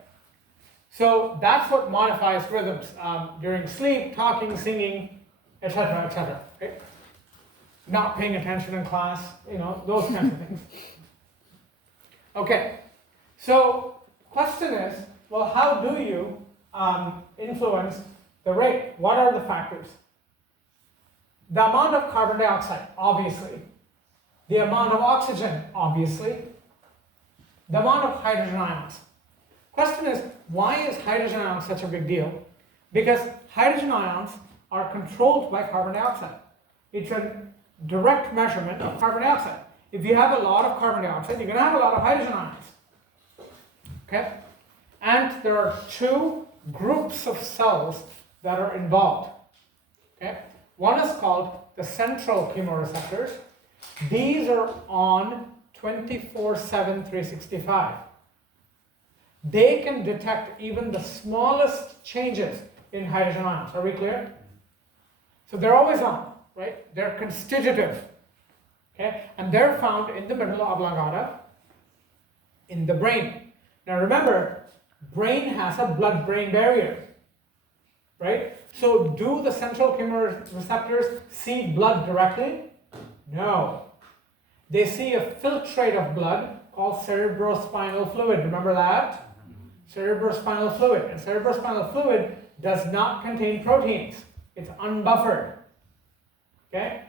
So that's what modifies rhythms during sleep, talking, singing, etc., etc. Okay? Not paying attention in class, those kinds of things. Okay, so question is, well, how do you influence the rate? What are the factors? The amount of carbon dioxide, obviously. The amount of oxygen, obviously. The amount of hydrogen ions. Question is, why is hydrogen ions such a big deal? Because hydrogen ions are controlled by carbon dioxide. It's a direct measurement of carbon dioxide. If you have a lot of carbon dioxide, you're going to have a lot of hydrogen ions. Okay? And there are two groups of cells that are involved. Okay? One is called the central chemoreceptors. These are on 24/7, 365. They can detect even the smallest changes in hydrogen ions. Are we clear? So they're always on, right? They're constitutive. Okay? And they're found in the medulla oblongata, in the brain. Now remember, brain has a blood-brain barrier, right? So do the central chemoreceptors see blood directly? No. They see a filtrate of blood called cerebrospinal fluid. Remember that? Cerebrospinal fluid. And cerebrospinal fluid does not contain proteins. It's unbuffered. Okay?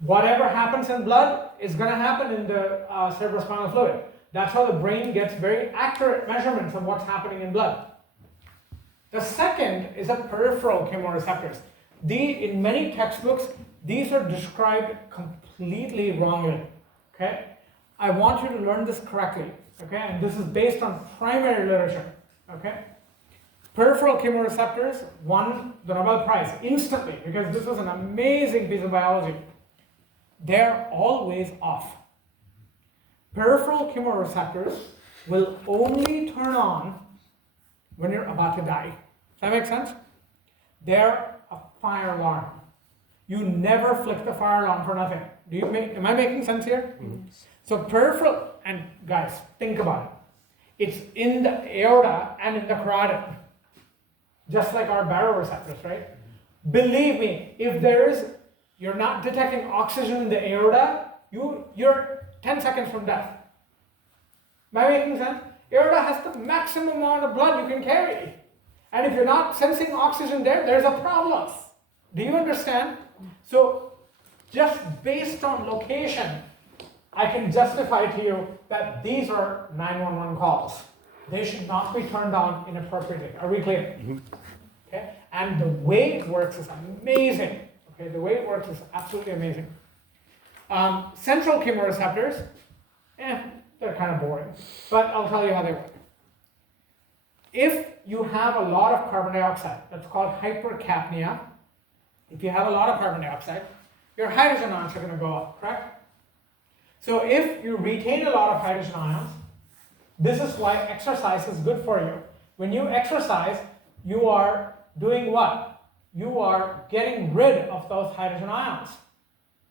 Whatever happens in blood is going to happen in the cerebrospinal fluid. That's how the brain gets very accurate measurements of what's happening in blood. The second is a peripheral chemoreceptors. In many textbooks, these are described completely wrongly. Okay? I want you to learn this correctly. Okay? And this is based on primary literature. Okay? Peripheral chemoreceptors won the Nobel Prize instantly because this was an amazing piece of biology. They're always off. Peripheral chemoreceptors will only turn on when you're about to die. Does that make sense? They're a fire alarm. You never flick the fire alarm for nothing. Am I making sense here? Mm-hmm. So peripheral, and guys, think about it. It's in the aorta and in the carotid. Just like our baroreceptors, right? Believe me, if you're not detecting oxygen in the aorta, you're 10 seconds from death. Am I making sense? Aorta has the maximum amount of blood you can carry. And if you're not sensing oxygen there, there's a problem. Do you understand? So just based on location, I can justify to you that these are 911 calls. They should not be turned on inappropriately. Are we clear? Okay? And the way it works is amazing. Okay, the way it works is absolutely amazing. Central chemoreceptors, they're kind of boring, but I'll tell you how they work. If you have a lot of carbon dioxide, that's called hypercapnia. If you have a lot of carbon dioxide, your hydrogen ions are going to go up, correct? So if you retain a lot of hydrogen ions, this is why exercise is good for you. When you exercise, you are doing what? You are getting rid of those hydrogen ions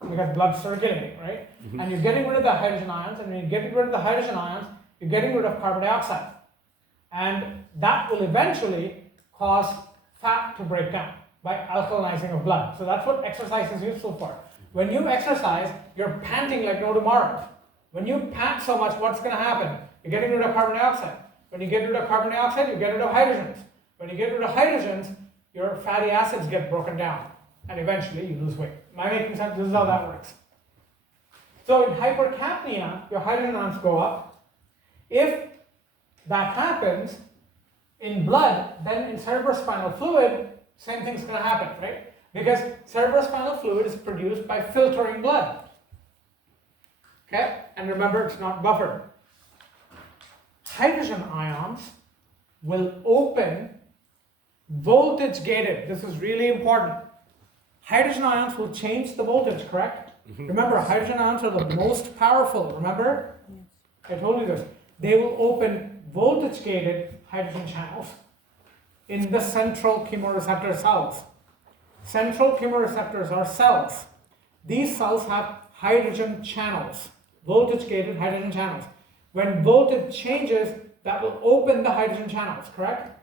because blood's circulating, right? And you're getting rid of the hydrogen ions, and when you're getting rid of the hydrogen ions, you're getting rid of carbon dioxide. And that will eventually cause fat to break down by alkalinizing of blood. So that's what exercise is useful for. When you exercise, you're panting like no tomorrow. When you pant so much, what's going to happen? You're getting rid of carbon dioxide. When you get rid of carbon dioxide, you get rid of hydrogens. When you get rid of hydrogens, your fatty acids get broken down, and eventually you lose weight. Am I making sense? This is how that works. So in hypercapnia, your hydrogen ions go up. If that happens in blood, then in cerebrospinal fluid, same thing's going to happen, right? Because cerebrospinal fluid is produced by filtering blood. Okay? And remember, it's not buffered. Hydrogen ions will open voltage gated. This is really important. Hydrogen ions will change the voltage, correct? Remember, hydrogen ions are the most powerful, remember? I told you this. They will open voltage gated hydrogen channels in the central chemoreceptor cells. Central chemoreceptors are cells. These cells have hydrogen channels, voltage gated hydrogen channels. When voltage changes, that will open the hydrogen channels, correct?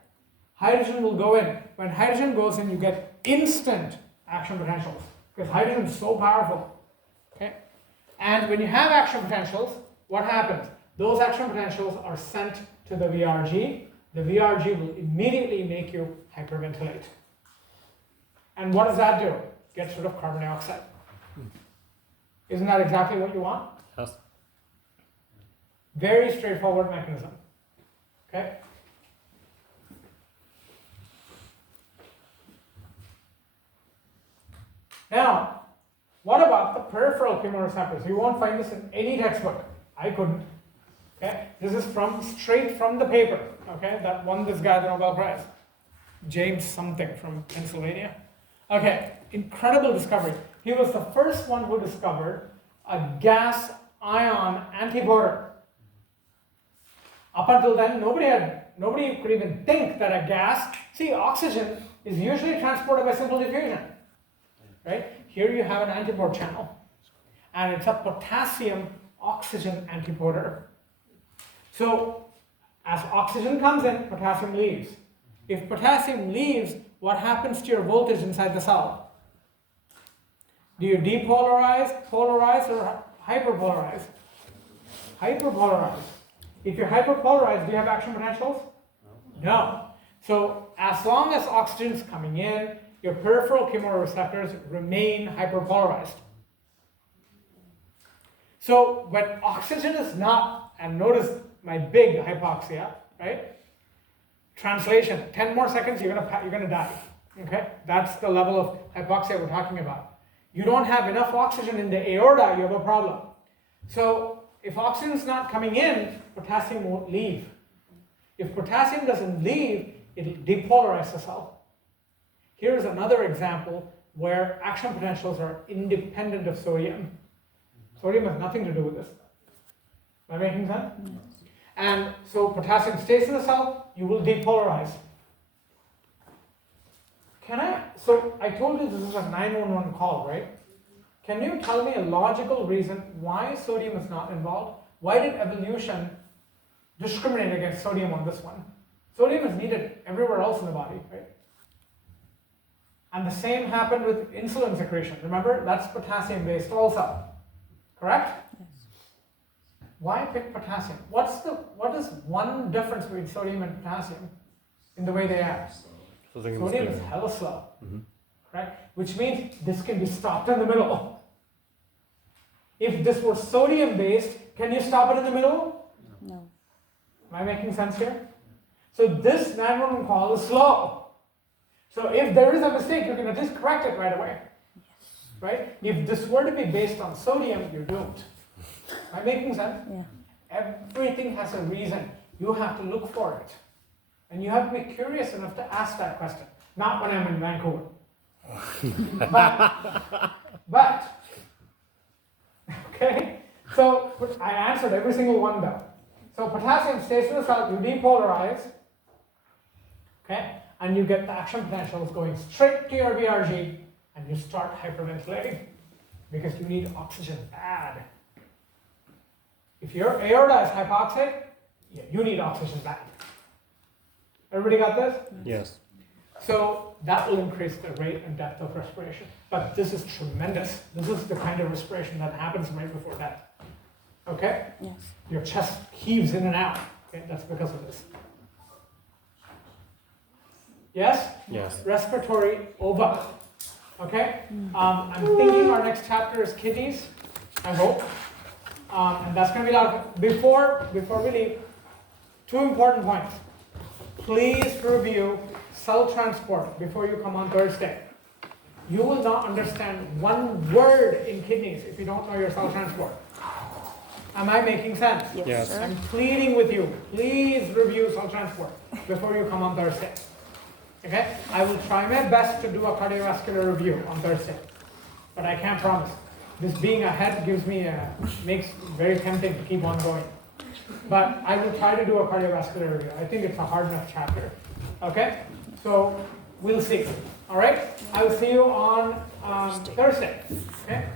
Hydrogen will go in. When hydrogen goes in, you get instant action potentials because hydrogen is so powerful. Okay? And when you have action potentials, what happens? Those action potentials are sent to the VRG. The VRG will immediately make you hyperventilate. And what does that do? Gets rid of carbon dioxide. Isn't that exactly what you want? Yes. Very straightforward mechanism. Okay? Now, what about the peripheral chemoreceptors? You won't find this in any textbook. I couldn't. Okay? This is straight from the paper, okay, that won this guy the Nobel Prize. James something from Pennsylvania. Okay, incredible discovery. He was the first one who discovered a gas ion antiporter. Up until then, nobody could even think that a gas, see, oxygen is usually transported by simple diffusion, right? Here you have an antiport channel, and it's a potassium oxygen antiporter. So, as oxygen comes in, potassium leaves. If potassium leaves, what happens to your voltage inside the cell? Do you depolarize, polarize, or hyperpolarize? Hyperpolarize. If you're hyperpolarized, do you have action potentials? No. So, as long as oxygen is coming in, your peripheral chemoreceptors remain hyperpolarized. So, when oxygen is not, and notice my big hypoxia, right? Translation, 10 more seconds, you're gonna die. Okay? That's the level of hypoxia we're talking about. You don't have enough oxygen in the aorta, you have a problem. So if oxygen is not coming in, potassium won't leave. If potassium doesn't leave, it'll depolarize the cell. Here's another example where action potentials are independent of sodium. Sodium has nothing to do with this. Am I making sense? Yes. And so potassium stays in the cell, you will depolarize. So I told you this is a 911 call, right? Can you tell me a logical reason why sodium is not involved? Why did evolution discriminate against sodium on this one? Sodium is needed everywhere else in the body, right? And the same happened with insulin secretion. Remember, that's potassium based also, correct? Yes. Why pick potassium? What is one difference between sodium and potassium in the way they act? Sodium is hella slow, right? Which means this can be stopped in the middle. If this were sodium based, can you stop it in the middle? No. Am I making sense here? So this 911 call is slow. So if there is a mistake, you can at least correct it right away. Right? If this were to be based on sodium, you're doomed. Am I making sense? Yeah. Everything has a reason. You have to look for it. And you have to be curious enough to ask that question. Not when I'm in Vancouver. but, okay? So I answered every single one though. So potassium stays in the cell, you depolarize, okay? And you get the action potentials going straight to your VRG, and you start hyperventilating because you need oxygen bad. If your aorta is hypoxic, yeah, you need oxygen bad. Everybody got this? Yes. So that will increase the rate and depth of respiration. But this is tremendous. This is the kind of respiration that happens right before death. Okay? Yes. Your chest heaves in and out. Okay, that's because of this. Yes? Yes. Respiratory ova. Okay? I'm thinking our next chapter is kidneys, I hope. And that's going to be a lot of, before we leave, 2 important points. Please review cell transport before you come on Thursday. You will not understand one word in kidneys if you don't know your cell transport. Am I making sense? Yes. sir. I'm pleading with you, please review cell transport before you come on Thursday. Okay? I will try my best to do a cardiovascular review on Thursday, but I can't promise. This being ahead makes it very tempting to keep on going. But I will try to do a cardiovascular review. I think it's a hard enough chapter. Okay? So we'll see. All right? I will see you on Thursday. Okay?